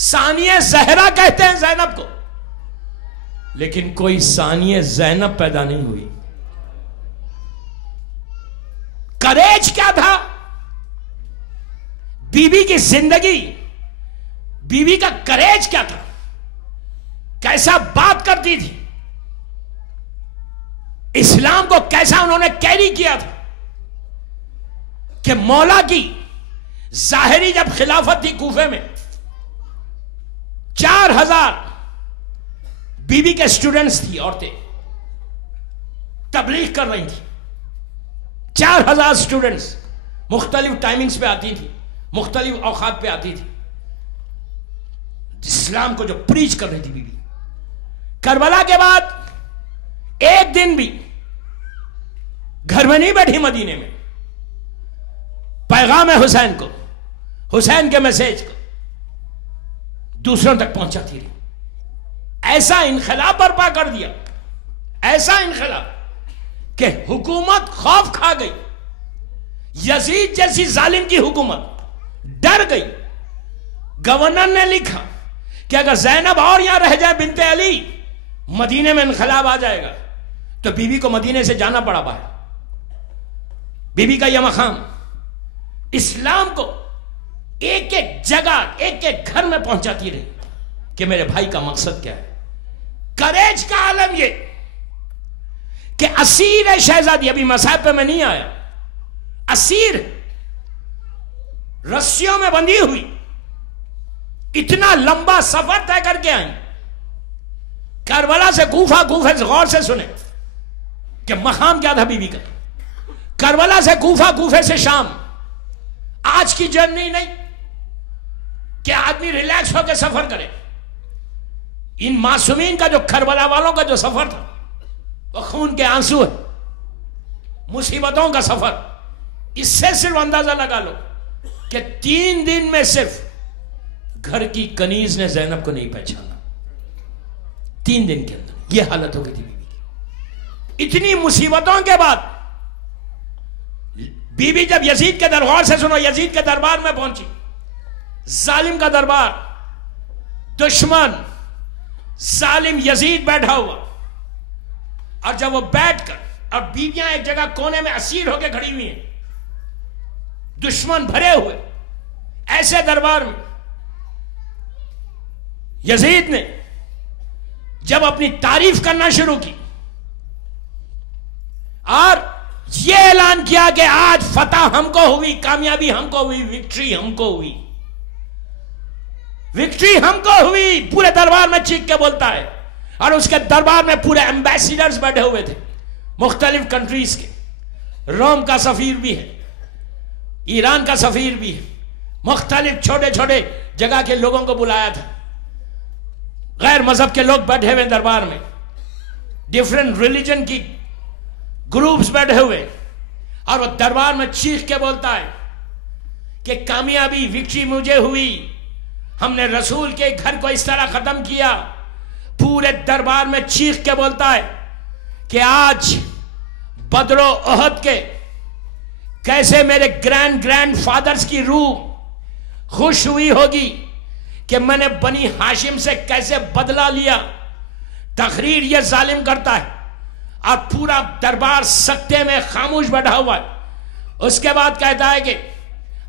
सानिया ज़हरा कहते हैं ज़ैनब को, लेकिन कोई सानिया ज़ैनब पैदा नहीं हुई। करेज क्या था बीबी की जिंदगी, बीबी का करेज क्या था, कैसा बात करती थी, इस्लाम को कैसा उन्होंने कैरी किया था कि मौला की जाहिरी जब खिलाफत थी कूफे में, 4000 बीबी के स्टूडेंट्स थी, औरतें तबलीग कर रही थी। 4000 स्टूडेंट्स मुख्तलिफ टाइमिंग्स पे आती थी, मुख्तलिफ औकात पे आती थी, इस्लाम को जो प्रीच कर रही थी बीबी। करबला के बाद एक दिन भी घर में नहीं बैठी, मदीने में पैगाम हुसैन को, हुसैन के मैसेज को दूसरों तक पहुंचाती रही। ऐसा इनकलाब बर्पा कर दिया, ऐसा इनकलाब कि हुकूमत खौफ खा गई। यजीद जैसी जालिम की हुकूमत डर गई। गवर्नर ने लिखा कि अगर ज़ैनब और यहां रह जाए बिनते अली, मदीने में इनकलाब आ जाएगा। तो बीबी को मदीने से जाना पड़ा बाहर। बीबी का यह मकाम इस्लाम को एक एक जगह, एक एक घर में पहुंचाती रही कि मेरे भाई का मकसद क्या है। करेज का आलम यह कि असीर है शहजादी, अभी मसाहब पे मैं नहीं आया, असीर रस्सियों में बंधी हुई, इतना लंबा सफर तय करके आई। करबला से कूफा, कूफे से गौर से सुने कि मकाम क्या था बीबी का। करबला से कूफा, कूफे से शाम। आज की जर्नी नहीं कि आदमी रिलैक्स होकर सफर करे। इन मासूमीन का जो करबला वालों का जो सफर था, वो खून के आंसू है, मुसीबतों का सफर। इससे सिर्फ अंदाजा लगा लो कि 3 दिन में सिर्फ घर की कनीज ने ज़ैनब को नहीं पहचाना। 3 दिन के अंदर यह हालत हो गई थी बीबी की। इतनी मुसीबतों के बाद बीबी जब यजीद के दरबार से, सुनो, यजीद के दरबार में पहुंची, जालिम का दरबार, दुश्मन जालिम यजीद बैठा हुआ, और जब वो बैठकर, और बीबियां एक जगह कोने में असीर होकर खड़ी हुई हैं, दुश्मन भरे हुए, ऐसे दरबार में यजीद ने जब अपनी तारीफ करना शुरू की और ये ऐलान किया कि आज फतह हमको हुई, कामयाबी हमको हुई, विक्ट्री हमको हुई, विक्ट्री हमको हुई। पूरे दरबार में चीख के बोलता है। और उसके दरबार में पूरे एम्बेसडर्स बैठे हुए थे मुख्तलिफ कंट्रीज के। रोम का सफीर भी है, ईरान का सफीर भी है, मुख्तलिफ छोटे छोटे जगह के लोगों को बुलाया था। गैर मजहब के लोग बैठे हुए दरबार में, डिफरेंट रिलीजन की ग्रुप्स बैठे हुए। और वो दरबार में चीख के बोलता है कि कामयाबी, विक्ट्री मुझे हुई, हमने रसूल के घर को इस तरह खत्म किया। पूरे दरबार में चीख के बोलता है कि आज बदरो ओहद के कैसे मेरे ग्रैंड फादर्स की रूह खुश हुई होगी कि मैंने बनी हाशिम से कैसे बदला लिया। तकरीर ये जालिम करता है और पूरा दरबार सख्ते में खामोश बैठा हुआ है। उसके बाद कहता है कि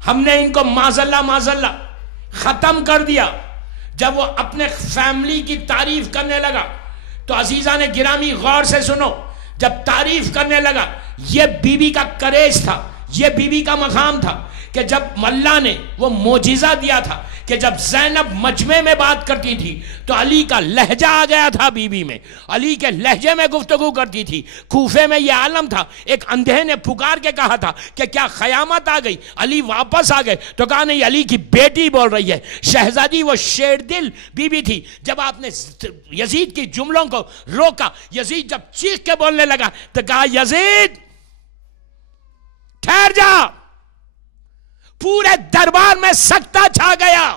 हमने इनको माजल्ला खत्म कर दिया। जब वो अपने फैमिली की तारीफ करने लगा तो अजीजा ने गिरामी गौर से सुनो, जब तारीफ करने लगा, ये बीबी का करेज था, ये बीबी का मकाम था कि जब अल्लाह ने वो मोजिजा दिया था कि जब ज़ैनब मजमे में बात करती थी तो अली का लहजा आ गया था बीबी में, अली के लहजे में गुफ्तगू करती थी। कूफे में यह आलम था, एक अंधे ने पुकार के कहा था कि क्या क़यामत आ गई, अली वापस आ गए, तो कहा नहीं, अली की बेटी बोल रही है। शहजादी वो शेरदिल बीबी थी। जब आपने यजीद की जुमलों को रोका, यजीद जब चीख के बोलने लगा तो कहा यजीद ठहर जा। पूरे दरबार में सख्ता छा गया,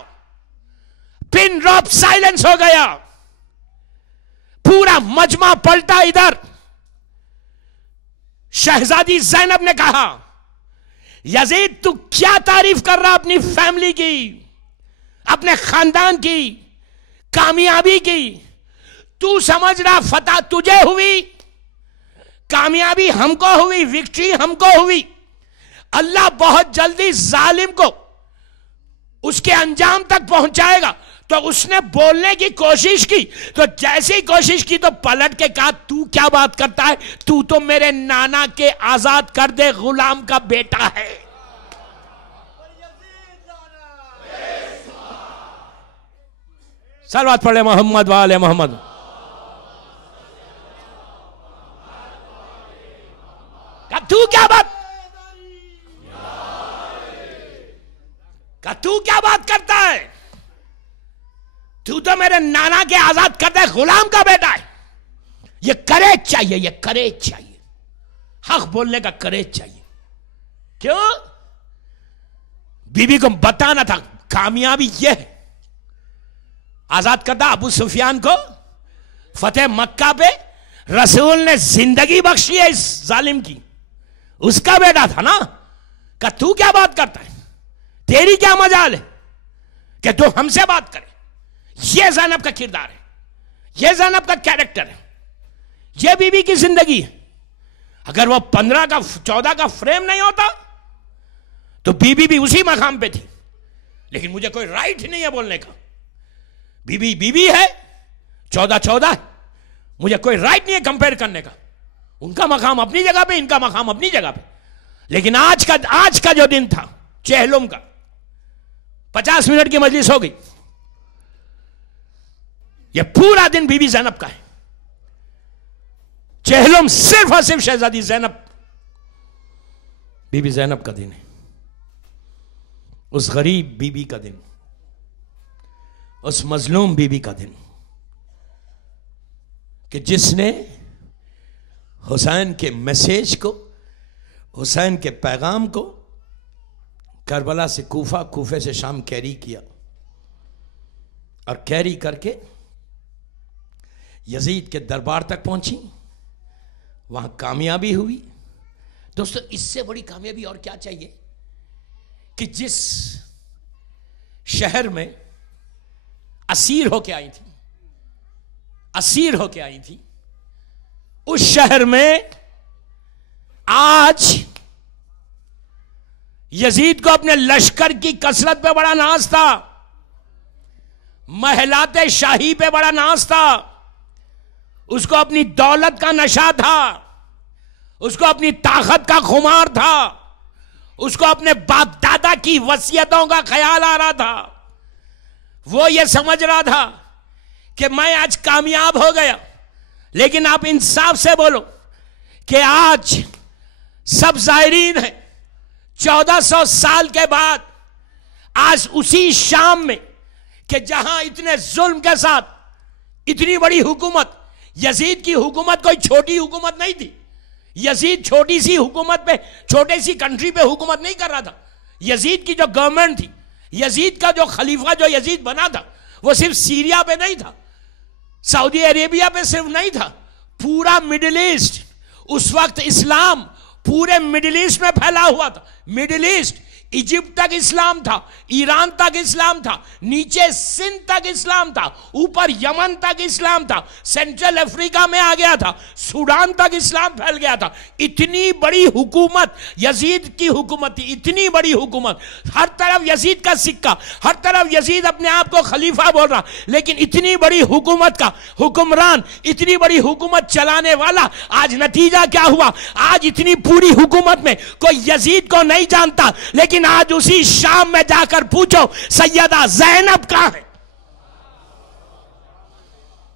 पिन ड्रॉप साइलेंस हो गया। पूरा मजमा पलटा इधर। शहजादी ज़ैनब ने कहा यजीद तू क्या तारीफ कर रहा अपनी फैमिली की, अपने खानदान की, कामयाबी की? तू समझ रहा फतह तुझे हुई, कामयाबी हमको हुई, विक्ट्री हमको हुई। अल्लाह बहुत जल्दी जालिम को उसके अंजाम तक पहुंचाएगा। तो उसने बोलने की कोशिश की, तो जैसी कोशिश की तो पलट के कहा तू क्या बात करता है, तू तो मेरे नाना के आजाद कर दे गुलाम का बेटा है। सलवात पढ़े मोहम्मद वाले मोहम्मद। तू क्या बात, तू क्या बात करता है, तू तो मेरे नाना के आजाद करते गुलाम का बेटा है। ये करेज चाहिए, ये करेज चाहिए, हक बोलने का करेज चाहिए। क्यों? बीबी को बताना था कामयाबी ये है। आजाद करता अबू सुफियान को फतेह मक्का पे रसूल ने जिंदगी बख्शी है इस जालिम की, उसका बेटा था ना। का तू क्या बात करता है, तेरी क्या मजाल है कि तू हमसे बात करे। यह ज़ैनब का किरदार है, यह ज़ैनब का कैरेक्टर है, यह बीबी की जिंदगी है। अगर वो 15 का 14 का फ्रेम नहीं होता तो बीबी भी उसी मकाम पे थी। लेकिन मुझे कोई राइट नहीं है बोलने का। बीबी बीबी है, 14 मुझे कोई राइट नहीं है कंपेयर करने का। उनका मकाम अपनी जगह पे, इनका मकाम अपनी जगह पे। लेकिन आज का जो दिन था चेहलुम का, 50 मिनट की मजलिस हो गई, यह पूरा दिन बीबी ज़ैनब का है। चेहलुम सिर्फ और सिर्फ शहजादी ज़ैनब, बीबी ज़ैनब का दिन है। उस गरीब बीबी का दिन, उस मजलूम बीबी का दिन कि जिसने हुसैन के मैसेज को, हुसैन के पैगाम को करबला से कूफा, कूफे से शाम कैरी किया और कैरी करके यजीद के दरबार तक पहुंची, वहां कामयाबी हुई। दोस्तों, इससे बड़ी कामयाबी और क्या चाहिए कि जिस शहर में असीर होके आई थी, असीर होके आई थी, उस शहर में आज यजीद को अपने लश्कर की कसरत पे बड़ा नाज था, महलाते शाही पे बड़ा नाज था, उसको अपनी दौलत का नशा था, उसको अपनी ताकत का खुमार था, उसको अपने बाप दादा की वसीयतों का ख्याल आ रहा था। वो ये समझ रहा था कि मैं आज कामयाब हो गया। लेकिन आप इंसाफ से बोलो कि आज सब जायरीन है 1400 साल के बाद, आज उसी शाम में कि जहां इतने जुल्म के साथ इतनी बड़ी हुकूमत, यजीद की हुकूमत कोई छोटी हुकूमत नहीं थी। यजीद छोटी सी हुकूमत पे, छोटे सी कंट्री पे हुकूमत नहीं कर रहा था। यजीद की जो गवर्नमेंट थी, यजीद का जो खलीफा जो यजीद बना था, वो सिर्फ सीरिया पे नहीं था, सऊदी अरेबिया पे सिर्फ नहीं था, पूरा मिडिल ईस्ट। उस वक्त इस्लाम पूरे मिडिल ईस्ट में फैला हुआ था। मिडिल ईस्ट, इजिप्ट तक इस्लाम था, ईरान तक इस्लाम था, नीचे सिंध तक इस्लाम था, ऊपर यमन तक इस्लाम था, सेंट्रल अफ्रीका में आ गया था, सूडान तक इस्लाम फैल गया था। इतनी बड़ी हुकूमत यजीद की हुकूमत थी, इतनी बड़ी हुकूमत, हर तरफ यजीद का सिक्का, हर तरफ यजीद अपने आप को खलीफा बोल रहा। लेकिन इतनी बड़ी हुकूमत का हुक्मरान, इतनी बड़ी हुकूमत चलाने वाला, आज नतीजा क्या हुआ? आज इतनी पूरी हुकूमत में कोई यजीद को नहीं जानता, लेकिन आज उसी शाम में जाकर पूछो सैयदा ज़ैनब कहां है?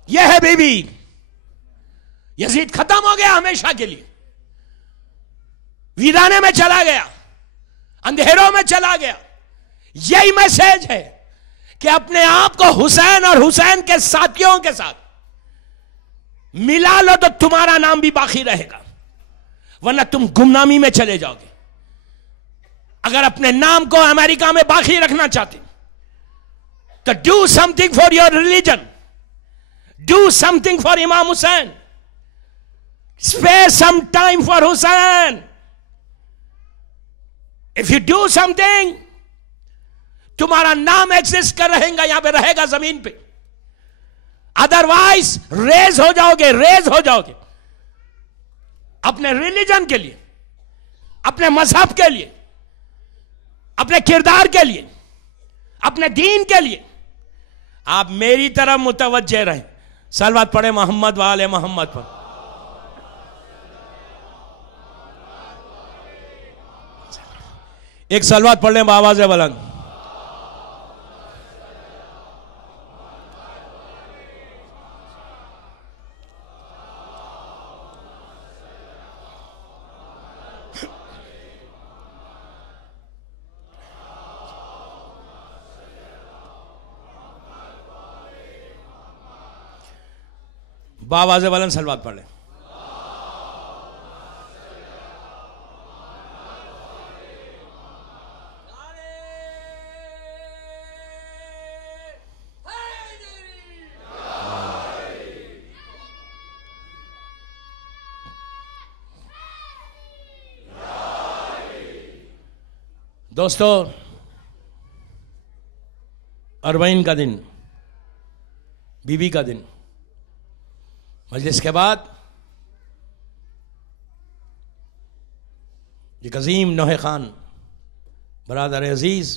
यह है बीबी। यजीद खत्म हो गया हमेशा के लिए, वीराने में चला गया, अंधेरों में चला गया। यही मैसेज है कि अपने आप को हुसैन और हुसैन के साथियों के साथ मिला लो तो तुम्हारा नाम भी बाकी रहेगा, वरना तुम गुमनामी में चले जाओगे। अगर अपने नाम को अमेरिका में बाकी रखना चाहते तो do something for your religion, do something for इमाम Hussain, spare some time for Hussain. If you do something, तुम्हारा नाम एग्जिस्ट कर रहेगा, यहां पे रहेगा जमीन पे। अदरवाइज रेज हो जाओगे, रेज हो जाओगे अपने रिलीजन के लिए, अपने मजहब के लिए, अपने किरदार के लिए, अपने दीन के लिए। आप मेरी तरफ मुतवज्जे रहें। सलवात पढ़े मोहम्मद वाले मोहम्मद पर। एक सलवात पढ़ लें आवाज बुलंद। बावाज वालन सलवात पढ़ लें। दोस्तों, अरबईन का दिन, बीबी का दिन, मजलिस के बाद एक अजीम नोहे खान बरादर अजीज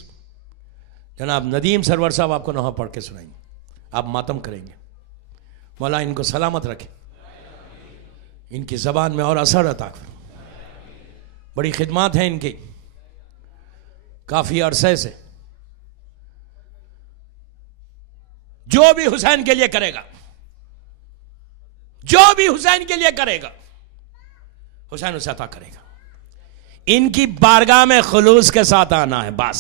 जनाब नदीम सरवर साहब आपको नोहा पढ़ के सुनाएंगे। आप मातम करेंगे। मौला इनको सलामत रखे, इनकी ज़बान में और असर अता करें। बड़ी खिदमत है इनकी, काफ़ी अरसे से जो भी हुसैन के लिए करेगा, जो भी हुसैन के लिए करेगा, हुसैन उसे अता करेगा। इनकी बारगाह में खुलूस के साथ आना है बस।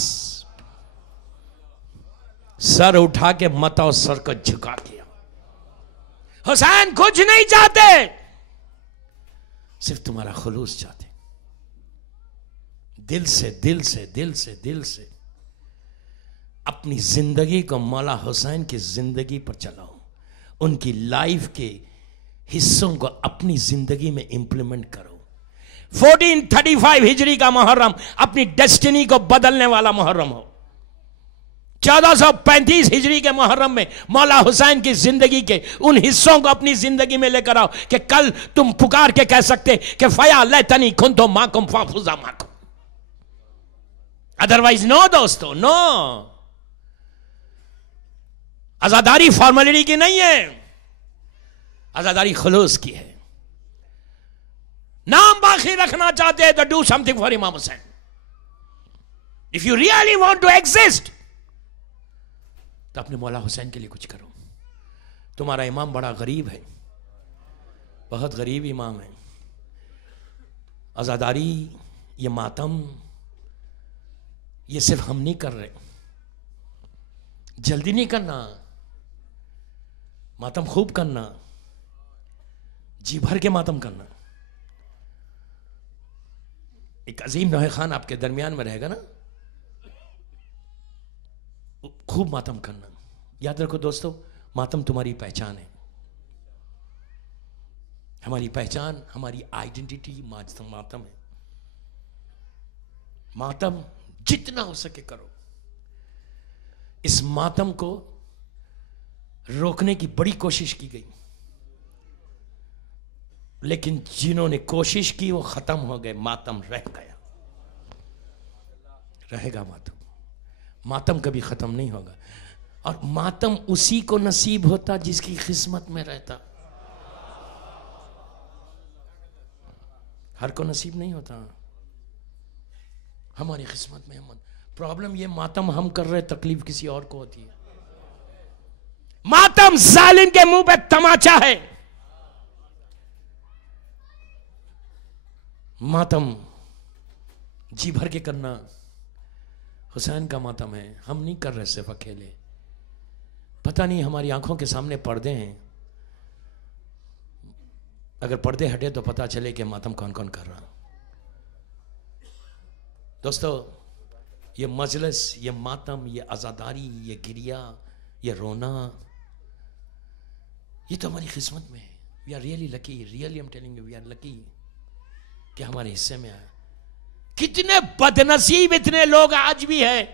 सर उठा के मत और सर को झुका दिया। हुसैन कुछ नहीं चाहते, सिर्फ तुम्हारा खुलूस चाहते। दिल से दिल से दिल से दिल से अपनी जिंदगी को मौला हुसैन की जिंदगी पर चलाओ। उनकी लाइफ के हिस्सों को अपनी जिंदगी में इंप्लीमेंट करो। 1435 हिजरी का मुहर्रम अपनी डेस्टिनी को बदलने वाला मुहर्रम हो। 1435 हिजरी के मुहर्रम में मौला हुसैन की जिंदगी के उन हिस्सों को अपनी जिंदगी में लेकर आओ कि कल तुम पुकार के कह सकते कि फया लैतनी कुंतु माकुम फाफुजा माकुम। अदरवाइज नो दोस्तों, नो। आजादारी फॉर्मेलिटी की नहीं है, आजादारी खुलूस की है। नाम बाकी रखना चाहते हैं तो डू समथिंग फॉर इमाम Hussain. If you really want to exist तो अपने मौला हुसैन के लिए कुछ करो। तुम्हारा इमाम बड़ा गरीब है, बहुत गरीब इमाम है। आजादारी, ये मातम, ये सिर्फ हम नहीं कर रहे। जल्दी नहीं करना, मातम खूब करना, जी भर के मातम करना। एक अजीम नौहे खान आपके दरमियान में रहेगा ना, खूब मातम करना। याद रखो दोस्तों, मातम तुम्हारी पहचान है। हमारी पहचान, हमारी आइडेंटिटी मातम है। मातम जितना हो सके करो। इस मातम को रोकने की बड़ी कोशिश की गई, लेकिन जिन्होंने कोशिश की वो खत्म हो गए, मातम रह गया। रहेगा मातम, मातम कभी खत्म नहीं होगा। और मातम उसी को नसीब होता जिसकी किस्मत में रहता। हर को नसीब नहीं होता, हमारी किस्मत में। हम प्रॉब्लम ये, मातम हम कर रहे, तकलीफ किसी और को होती है। मातम जालिम के मुंह पे तमाचा है। मातम जी भर के करना हुसैन का मातम है। हम नहीं कर रहे सिर्फ अकेले। पता नहीं हमारी आंखों के सामने पर्दे हैं, अगर पर्दे हटे तो पता चले कि मातम कौन कौन कर रहा। दोस्तों, ये मजलिस, ये मातम, ये आजादारी, ये गिरिया, ये रोना, ये तो हमारी किस्मत में है। We are really lucky, really I am telling you, we are lucky कि हमारे हिस्से में आया। कितने बदनसीब इतने लोग आज भी हैं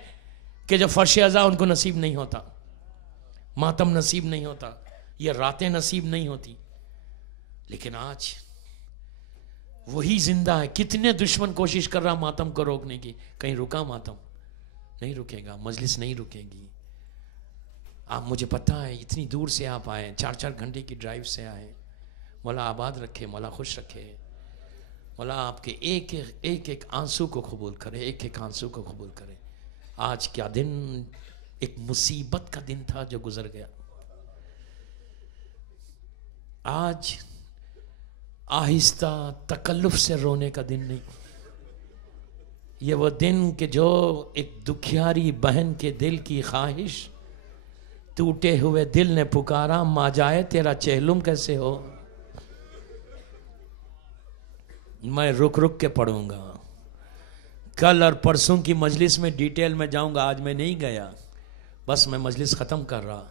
कि जो फर्श अज़ा उनको नसीब नहीं होता, मातम नसीब नहीं होता, ये रातें नसीब नहीं होती। लेकिन आज वही जिंदा है। कितने दुश्मन कोशिश कर रहा मातम को रोकने की। कहीं रुका मातम? नहीं रुकेगा, मजलिस नहीं रुकेगी। आप, मुझे पता है इतनी दूर से आप आए, 4-4 घंटे की ड्राइव से आए। मौला आबाद रखे, मौला खुश रखे, मौला आपके एक एक आंसू को कबूल करे, एक एक आंसू को कबूल करे। आज क्या दिन, एक मुसीबत का दिन था जो गुजर गया। आज आहिस्ता तकल्लुफ से रोने का दिन नहीं, ये वो दिन कि जो एक दुखियारी बहन के दिल की ख्वाहिश, टूटे हुए दिल ने पुकारा, माँ जाए तेरा चेहलुम कैसे हो। मैं रुक रुक के पढ़ूंगा। कल और परसों की मजलिस में डिटेल में जाऊंगा, आज मैं नहीं गया, बस मैं मजलिस ख़त्म कर रहा।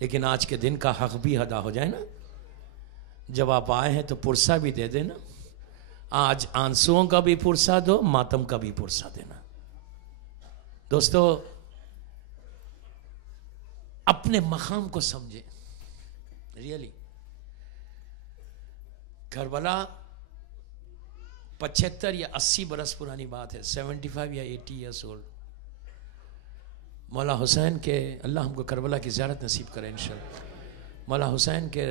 लेकिन आज के दिन का हक भी अदा हो जाए ना। जब आप आए हैं तो पुरसा भी दे देना। आज आंसुओं का भी पुरसा दो, मातम का भी पुरसा देना। दोस्तों, अपने मकाम को समझे। रियली करबला 75 या 80 बरस पुरानी बात है, 75 या 80 ईयर्स ओल्ड। मौला हुसैन के, अल्लाह हमको करबला की ज़ियारत नसीब करे इंशाअल्लाह। मौला हुसैन के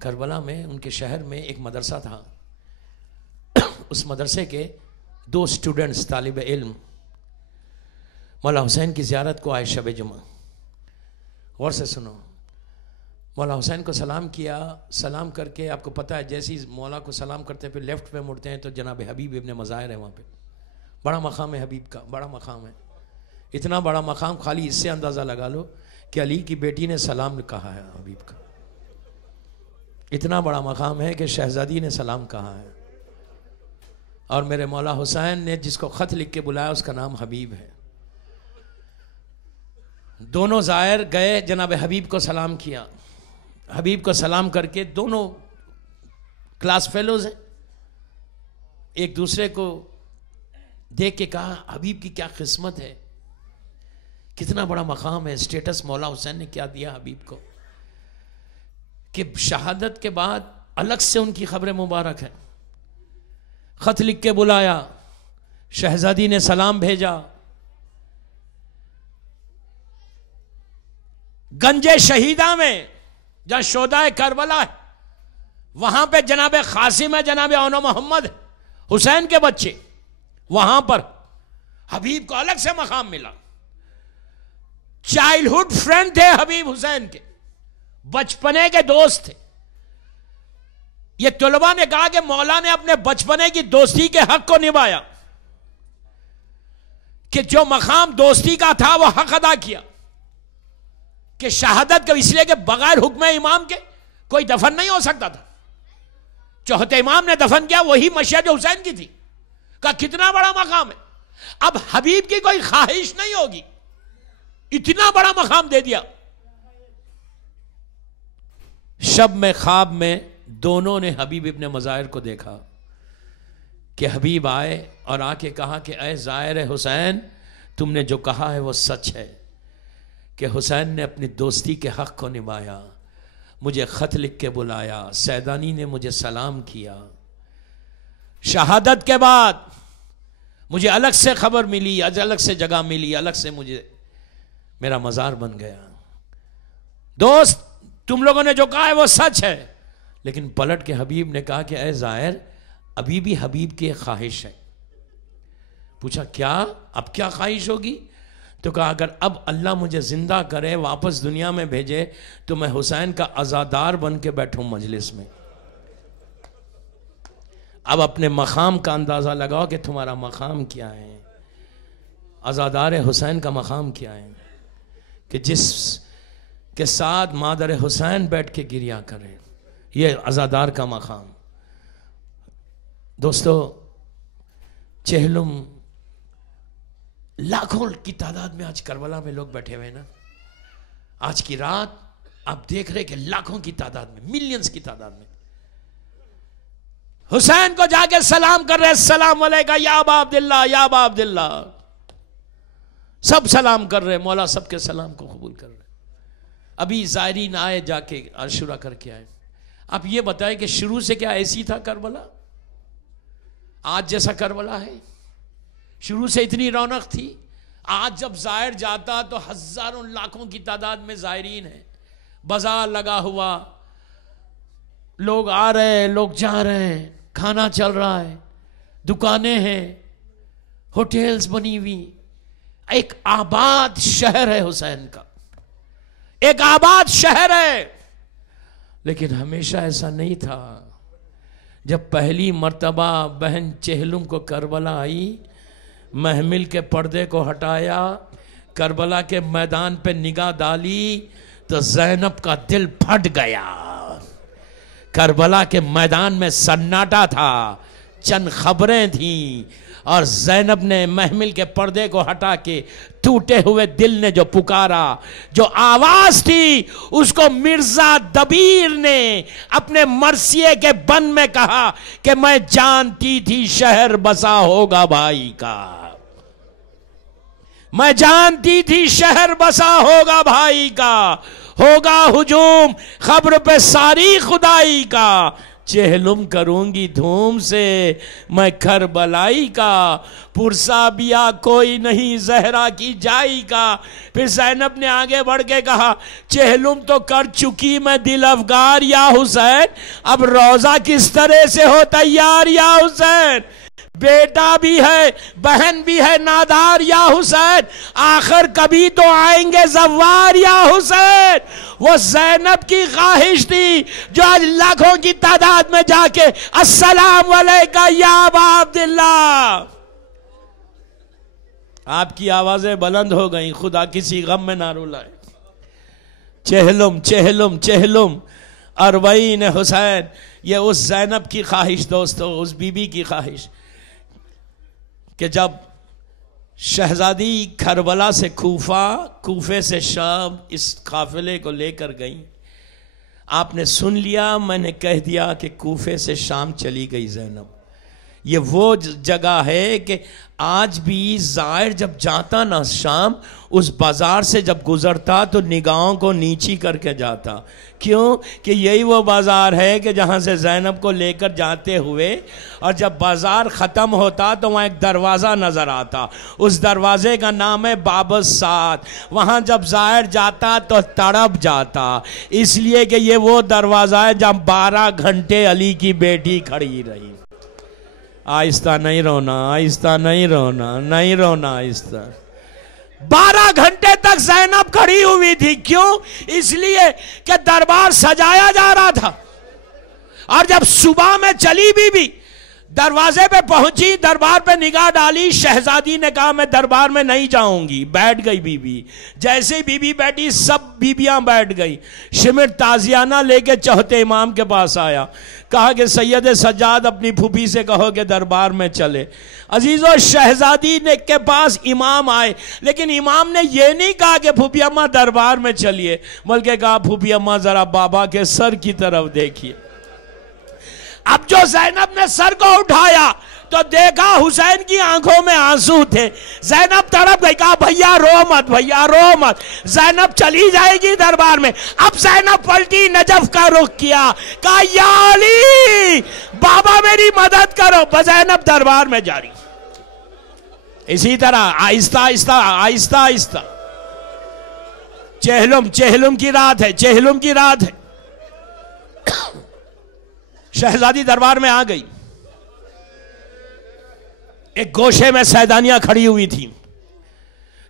करबला में, उनके शहर में एक मदरसा था। उस मदरसे के 2 स्टूडेंट्स, तालिब इल्म, मौला हुसैन की ज़ियारत को आए शब जुमा। गौर से सुनो, मौला हुसैन को सलाम किया। सलाम करके, आपको पता है जैसे ही मौला को सलाम करते हैं फिर लेफ्ट पे मुड़ते हैं तो जनाब हबीब इब्ने मज़ाहिर है वहाँ पे। बड़ा मकाम है हबीब का, बड़ा मकाम है। इतना बड़ा मकाम, खाली इससे अंदाज़ा लगा लो कि अली की बेटी ने सलाम कहा है हबीब का। इतना बड़ा मकाम है कि शहजादी ने सलाम कहा है। और मेरे मौला हुसैन ने जिसको ख़त लिख के बुलाया उसका नाम हबीब है। दोनों ज़ायर गए, जनाब हबीब को सलाम किया। हबीब को सलाम करके, दोनों क्लास फेलोज हैं, एक दूसरे को देख के कहा, हबीब की क्या किस्मत है, कितना बड़ा मकाम है, स्टेटस मौला हुसैन ने क्या दिया हबीब को कि शहादत के बाद अलग से उनकी खबरें मुबारक है। खत लिख के बुलाया, शहजादी ने सलाम भेजा। गंजे शहीदा में, जहां शोदाए करबला है, वहां पे जनाब कासिम है, जनाब औनो मोहम्मद हुसैन के बच्चे, वहां पर हबीब को अलग से मकाम मिला। चाइल्डहुड फ्रेंड थे हबीब हुसैन के, बचपने के दोस्त थे। ये तुलबा ने कहा कि मौला ने अपने बचपने की दोस्ती के हक को निभाया, कि जो मकाम दोस्ती का था वो हक अदा किया, कि शहादत को इसलिए कि बगैर हुक्म इमाम के कोई दफन नहीं हो सकता था। चौथे इमाम ने दफन किया, वही मशहद हुसैन की थी। का कितना बड़ा मकाम है। अब हबीब की कोई ख्वाहिश नहीं होगी, इतना बड़ा मकाम दे दिया। शब में ख्वाब में दोनों ने हबीब इब्ने मज़ाहिर को देखा कि हबीब आए और आके कहा कि ऐ ज़ाहिर हुसैन, तुमने जो कहा है वो सच है कि हुसैन ने अपनी दोस्ती के हक़ को निभाया, मुझे ख़त लिख के बुलाया, सैदानी ने मुझे सलाम किया। शहादत के बाद मुझे अलग से खबर मिली, अलग से जगह मिली, अलग से मुझे मेरा मज़ार बन गया। दोस्त, तुम लोगों ने जो कहा है वो सच है। लेकिन पलट के हबीब ने कहा कि ऐ ज़ाहिर, अभी भी हबीब की एक ख्वाहिश है। पूछा क्या, अब क्या ख्वाहिश होगी? तो कहा अगर अब अल्लाह मुझे जिंदा करे, वापस दुनिया में भेजे, तो मैं हुसैन का अज़ादार बन के बैठूं मजलिस में। अब अपने मकाम का अंदाज़ा लगाओ कि तुम्हारा मकाम क्या है। अज़ादार हुसैन का मकाम क्या है कि जिस के साथ मादर हुसैन बैठ के गिरिया करे, ये अज़ादार का मकाम। दोस्तों, चेहलुम लाखों की तादाद में आज करबला में लोग बैठे हुए हैं ना। आज की रात आप देख रहे कि लाखों की तादाद में, मिलियंस की तादाद में हुसैन को जाके सलाम कर रहे, सलाम अलैका या अबा अब्दुल्ला, या अबा अब्दुल्ला, सब सलाम कर रहे, मौला सबके सलाम को कबूल कर रहे। अभी ज़ायरीन आए, जाके आशुरा करके आए। आप ये बताएं कि शुरू से क्या ऐसी था करबला? आज जैसा करबला है? शुरू से इतनी रौनक थी? आज जब ज़ाहिर जाता तो हजारों लाखों की तादाद में ज़ायरीन है, बाजार लगा हुआ, लोग आ रहे हैं, लोग जा रहे हैं, खाना चल रहा है, दुकानें हैं, होटल्स बनी हुई, एक आबाद शहर है हुसैन का, एक आबाद शहर है। लेकिन हमेशा ऐसा नहीं था। जब पहली मर्तबा बहन चेहलुम को करबला आई, महमिल के पर्दे को हटाया, करबला के मैदान पे निगाह डाली, तो ज़ैनब का दिल फट गया। करबला के मैदान में सन्नाटा था, चंद खबरें थीं, और ज़ैनब ने महमिल के पर्दे को हटा के टूटे हुए दिल ने जो पुकारा, जो आवाज थी, उसको मिर्जा दबीर ने अपने मरसिए के बन में कहा कि मैं जानती थी शहर बसा होगा भाई का, मैं जानती थी शहर बसा होगा भाई का, होगा हुजूम खबर पे सारी खुदाई का, चेहलुम करूंगी धूम से मैं करबलाई का, पुरसा बिया कोई नहीं जहरा की जाई का। फिर ज़ैनब ने आगे बढ़ के कहा, चेहलुम तो कर चुकी मैं दिल अफगार या हुसैन, अब रोजा किस तरह से हो तैयार या हुसैन, बेटा भी है बहन भी है नादार या हुसैन, आखिर कभी तो आएंगे जव्वार या हुसैन। वो ज़ैनब की ख्वाहिश थी जो आज लाखों की तादाद में जाके अस्सलाम वालेका या अबा अब्दुल्ला। आपकी आवाजें बुलंद हो गई, खुदा किसी गम में ना रुलाए। चेहलुम चेहलुम चेहलुम अरबईन हुसैन, ये उस ज़ैनब की ख्वाहिश दोस्तों, उस बीबी की ख्वाहिश कि जब शहजादी करबला से कूफा, कूफे से शाम इस काफिले को लेकर गई, आपने सुन लिया, मैंने कह दिया कि कूफे से शाम चली गई ज़ैनब, ये वो जगह है कि आज भी ज़ाहिर जब जाता ना शाम, उस बाजार से जब गुजरता तो निगाहों को नीची करके जाता। क्यों? कि यही वो बाजार है कि जहाँ से ज़ैनब को लेकर जाते हुए, और जब बाजार ख़त्म होता तो वहाँ एक दरवाज़ा नज़र आता, उस दरवाज़े का नाम है बाबस सात। वहाँ जब ज़ाहिर जाता तो तड़प जाता, इसलिए कि ये वो दरवाज़ा है जहाँ 12 घंटे अली की बेटी खड़ी रही। आहिस्ता नहीं रोना, आहिस्ता नहीं रोना, नहीं रोना, आहिस्ता। 12 घंटे तक ज़ैनब खड़ी हुई थी। क्यों? इसलिए कि दरबार सजाया जा रहा था। और जब सुबह में चली बीबी, दरवाजे पे पहुंची, दरबार पे निगाह डाली, शहजादी ने कहा मैं दरबार में नहीं जाऊंगी। बैठ गई बीबी। जैसे बीबी बैठी, सब बीबियां बैठ गई। शिमिर ताजियाना लेके चौथे इमाम के पास आया, कहा कि सैयद सज्जाद अपनी फूफी से कहो कि दरबार में चले। अजीजों, शहजादी ने के पास इमाम आए, लेकिन इमाम ने यह नहीं कहा कि फूफी अम्मा दरबार में चलिए, बल्कि कहा फूफी अम्मा जरा बाबा के सर की तरफ देखिए। अब जो ज़ैनब ने सर को उठाया तो देखा हुसैन की आंखों में आंसू थे। ज़ैनब तड़प गई। कहा भैया रो मत, भैया रो मत, ज़ैनब चली जाएगी दरबार में। अब ज़ैनब पलटी, नजफ का रुख किया, कहा या अली बाबा मेरी मदद करो। ज़ैनब दरबार में जारी। इसी तरह आहिस्ता आहिस्ता आहिस्ता आहिस्ता, चेहलुम चेहलुम की रात है, चेहलुम की रात है। शहजादी दरबार में आ गई। एक गोशे में सैदानियां खड़ी हुई थी।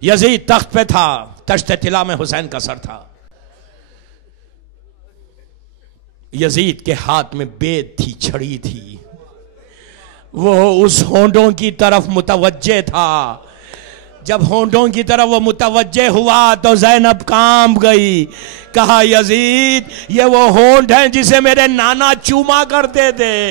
यजीद तख्त पे था, तश्ते तिला में हुसैन का सर था। यजीद के हाथ में बेद थी, छड़ी थी। वो उस होंठों की तरफ मुतवज्जे था। जब होंठों की तरफ वो मुतवज्जे हुआ तो ज़ैनब कांप गई। कहा यजीद ये वो होंठ हैं जिसे मेरे नाना चूमा करते थे,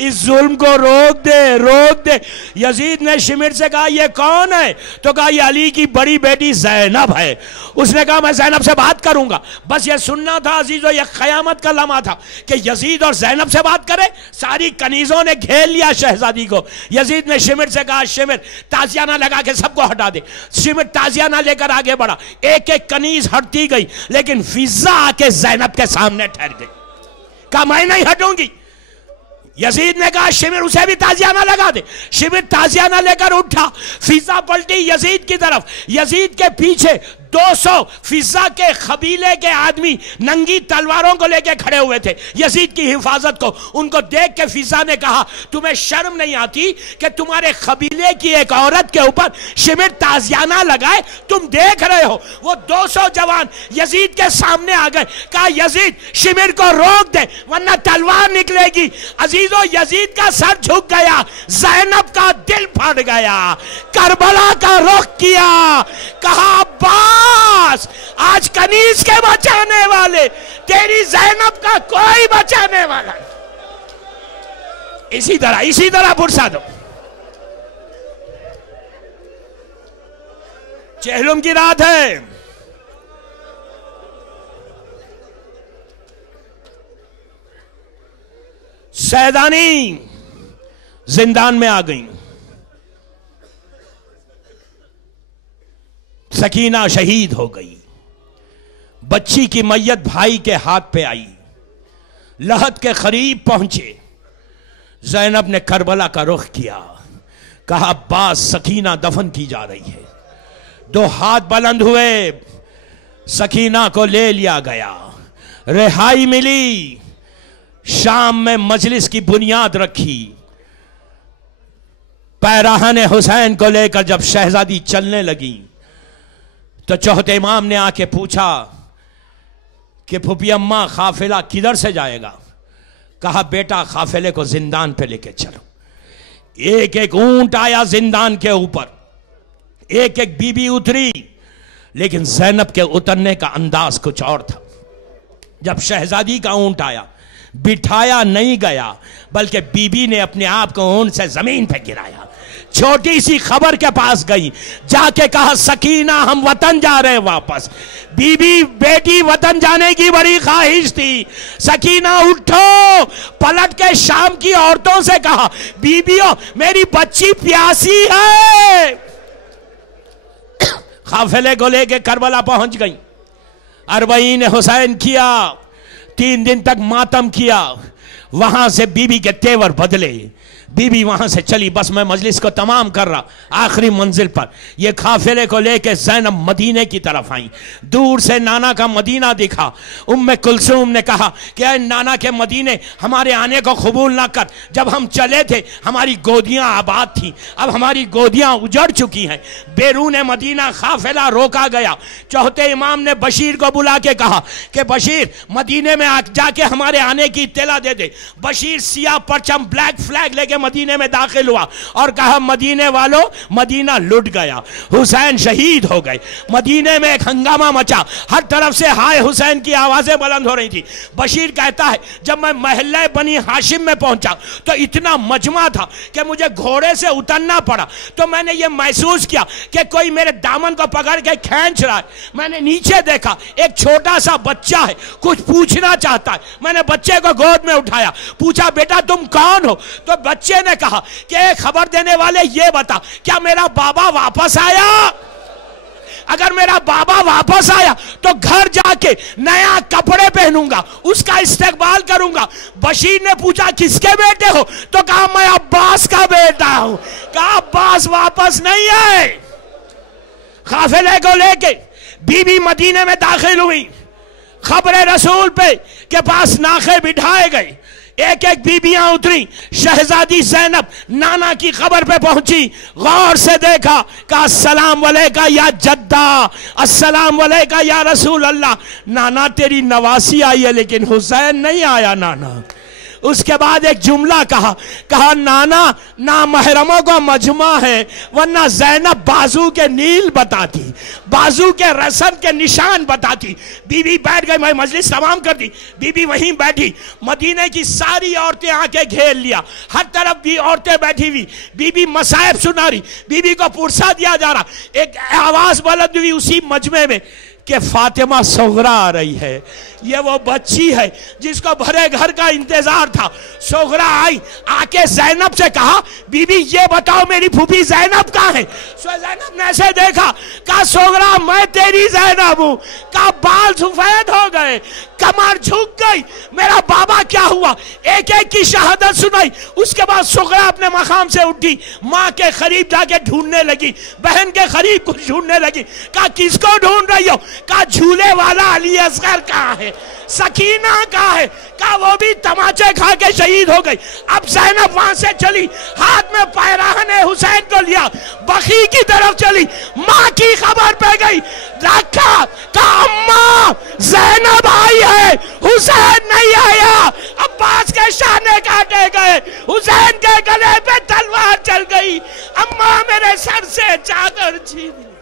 इस जुल्म को रोक दे, रोक दे। यजीद ने शिमिर से कहा ये कौन है? तो कहा ये अली की बड़ी बेटी ज़ैनब है। उसने कहा मैं ज़ैनब से बात करूंगा। बस ये सुनना था अजीजों, ये क़यामत का लम्हा था कि यजीद और ज़ैनब से बात करे। सारी कनीज़ों ने घेर लिया शहजादी को। यजीद ने शिमिर से कहा शिमिर ताजियाना लगा के सबको हटा दे। शिमिर ताजियाना लेकर आगे बढ़ा। एक एक कनीज हटती गई, लेकिन फिजा आके ज़ैनब के सामने ठहर गई। कहा मैं नहीं हटूंगी। यजीद ने कहा शिमिर उसे भी ताजियाना लगा दे। शिमिर ताजियाना लेकर उठा। फिजा पलटी यजीद की तरफ। यजीद के पीछे 200 फिजा के कबीले के आदमी नंगी तलवारों को लेकर खड़े हुए थे यजीद की हिफाजत को। उनको देख के फिजा ने कहा तुम्हें शर्म नहीं आती कि तुम्हारे कबीले की एक औरत के ऊपर शिमिर ताजियाना लगाए? तुम देख रहे हो। वो 200 जवान यजीद के सामने आ गए। कहा यजीद शिमिर को रोक दे वरना तलवार निकलेगी। अजीजों यजीद का सर झुक गया, ज़ैनब का दिल फट गया, करबला का रुख किया। कहा अब्बास आज कनीज के बचाने वाले, तेरी ज़ैनब का कोई बचाने वाला नहीं। इसी तरह फुर्सा दो। चेहलुम की रात है। सैदानी जिंदान में आ गई। सकीना शहीद हो गई। बच्ची की मैयत भाई के हाथ पे आई। लहद के करीब पहुंचे। ज़ैनब ने करबला का रुख किया। कहा अब्बास सकीना दफन की जा रही है। 2 हाथ बुलंद हुए, सकीना को ले लिया गया। रिहाई मिली। शाम में मजलिस की बुनियाद रखी। पैराहन हुसैन को लेकर जब शहजादी चलने लगी तो चौथे इमाम ने आके पूछा कि फूफी अम्मा काफिला किधर से जाएगा? कहा बेटा काफिले को जिंदान पे लेके चलो। एक एक ऊंट आया जिंदान के ऊपर, एक एक बीबी उतरी, लेकिन ज़ैनब के उतरने का अंदाज कुछ और था। जब शहजादी का ऊंट आया, बिठाया नहीं गया बल्कि बीबी ने अपने आप को ऊंट से जमीन पे गिराया। छोटी सी खबर के पास गई, जाके कहा सकीना हम वतन जा रहे वापस। बीबी बेटी वतन जाने की बड़ी ख्वाहिश थी। सकीना उठो, पलट के शाम की औरतों से कहा बीबियों मेरी बच्ची प्यासी है। काफिले को लेके करबला पहुंच गई। अरबईन हुसैन किया, 3 दिन तक मातम किया। वहां से बीबी के तेवर बदले, बीबी वहां से चली। बस मैं मजलिस को तमाम कर रहा, आखिरी मंजिल पर ये काफिले को लेके ज़ैनब मदीने की तरफ आई। दूर से नाना का मदीना दिखा। उम्मे कुलसूम ने कहा कि नाना के मदीने हमारे आने को कबूल ना कर। जब हम चले थे हमारी गोदियां आबाद थी, अब हमारी गोदियां उजड़ चुकी हैं। बैरून मदीना काफिला रोका गया। चौथे इमाम ने बशीर को बुला के कहा कि बशीर मदीने में जाके हमारे आने की इत्तला दे दे। बशीर सियाह परचम ब्लैक फ्लैग लेके मदीने में दाखिल हुआ और कहा मदीने वालों मदीना लुट गया, हुसैन शहीद हो गए। मदीने में एक हंगामा मचा, हर तरफ से हाय हुसैन की आवाजें बुलंद हो रही थी। बशीर कहता है जब मैं महल्ले बनी हाशिम में पहुंचा तो इतना मजमा था कि मुझे घोड़े से उतरना पड़ा। तो मैंने ये महसूस किया कि कोई मेरे दामन को पकड़ के खींच रहा है। मैंने नीचे देखा, एक छोटा सा बच्चा है, कुछ पूछना चाहता है। मैंने बच्चे को गोद में उठाया, पूछा बेटा तुम कौन हो? तो बच्चे ने कहा कि खबर देने वाले ये बता क्या मेरा बाबा वापस आया? अगर मेरा बाबा वापस आया तो घर जाके नया कपड़े पहनूंगा, उसका इस्तेकबाल करूंगा। बशीर ने पूछा किसके बेटे हो? तो कहा मैं अब्बास का बेटा हूं। कहा अब्बास वापस नहीं आए। काफिले को लेके बीबी मदीने में दाखिल हुई। खबरे रसूल पे के पास नाखे बिठाए गए। एक एक बीबियां उतरी। शहजादी ज़ैनब नाना की खबर पे पहुंची, गौर से देखा, कहा अस्सलाम वालेका या जद्दा, अस्सलाम वालेका या रसूल अल्लाह। नाना तेरी नवासी आई है लेकिन हुसैन नहीं आया नाना। उसके बाद एक जुमला कहा नाना ना महरमों का मजमा है वरना ज़ैनब बाजू के नील बताती, बाजू के रस्म के निशान बताती। बीबी बैठ गई, मैं मजलिस तमाम कर दी। बीबी वहीं बैठी, मदीने की सारी औरतें आके घेर लिया, हर तरफ भी औरतें बैठी हुई। बीबी मसाइब सुना रही, बीबी को पुरसा दिया जा रहा। एक आवाज बुलंद हुई उसी मजमे में कि फातिमा सोगरा आ रही है। ये वो बच्ची है जिसको भरे घर का इंतजार था। सोगरा आई, आके ज़ैनब से कहा बीबी ये बताओ मेरी फूफी ज़ैनब कहाँ है? ज़ैनब ने ऐसे देखा, कहा सोगरा मैं तेरी ज़ैनब हूं। कहा बाल सफेद हो गए, कमर झुक गई, मेरा बाबा क्या हुआ? एक एक की शहादत सुनाई। उसके बाद सोगरा अपने मकाम से उठी, माँ के करीब जाके ढूंढने लगी, बहन के करीब कुछ ढूंढने लगी। कहा किसको ढूंढ रही हो? कहा झूले वाला अली असगर कहाँ है, सकीना कहाँ है? कहा वो भी तमाचे खा के शहीद हो गई। अब ज़ैनब वहां से चली, हाथ में पैराहने हुसैन को लिया, बखी की तरफ चली, माँ की खबर पे गई, रखा, कहा अम्मा ज़ैनब आई है, हुसैन नहीं आया। अब्बास के शाने काटे गए, हुसैन के गले पे तलवार चल गई। अम्मा मेरे सर से चादर छीन ली।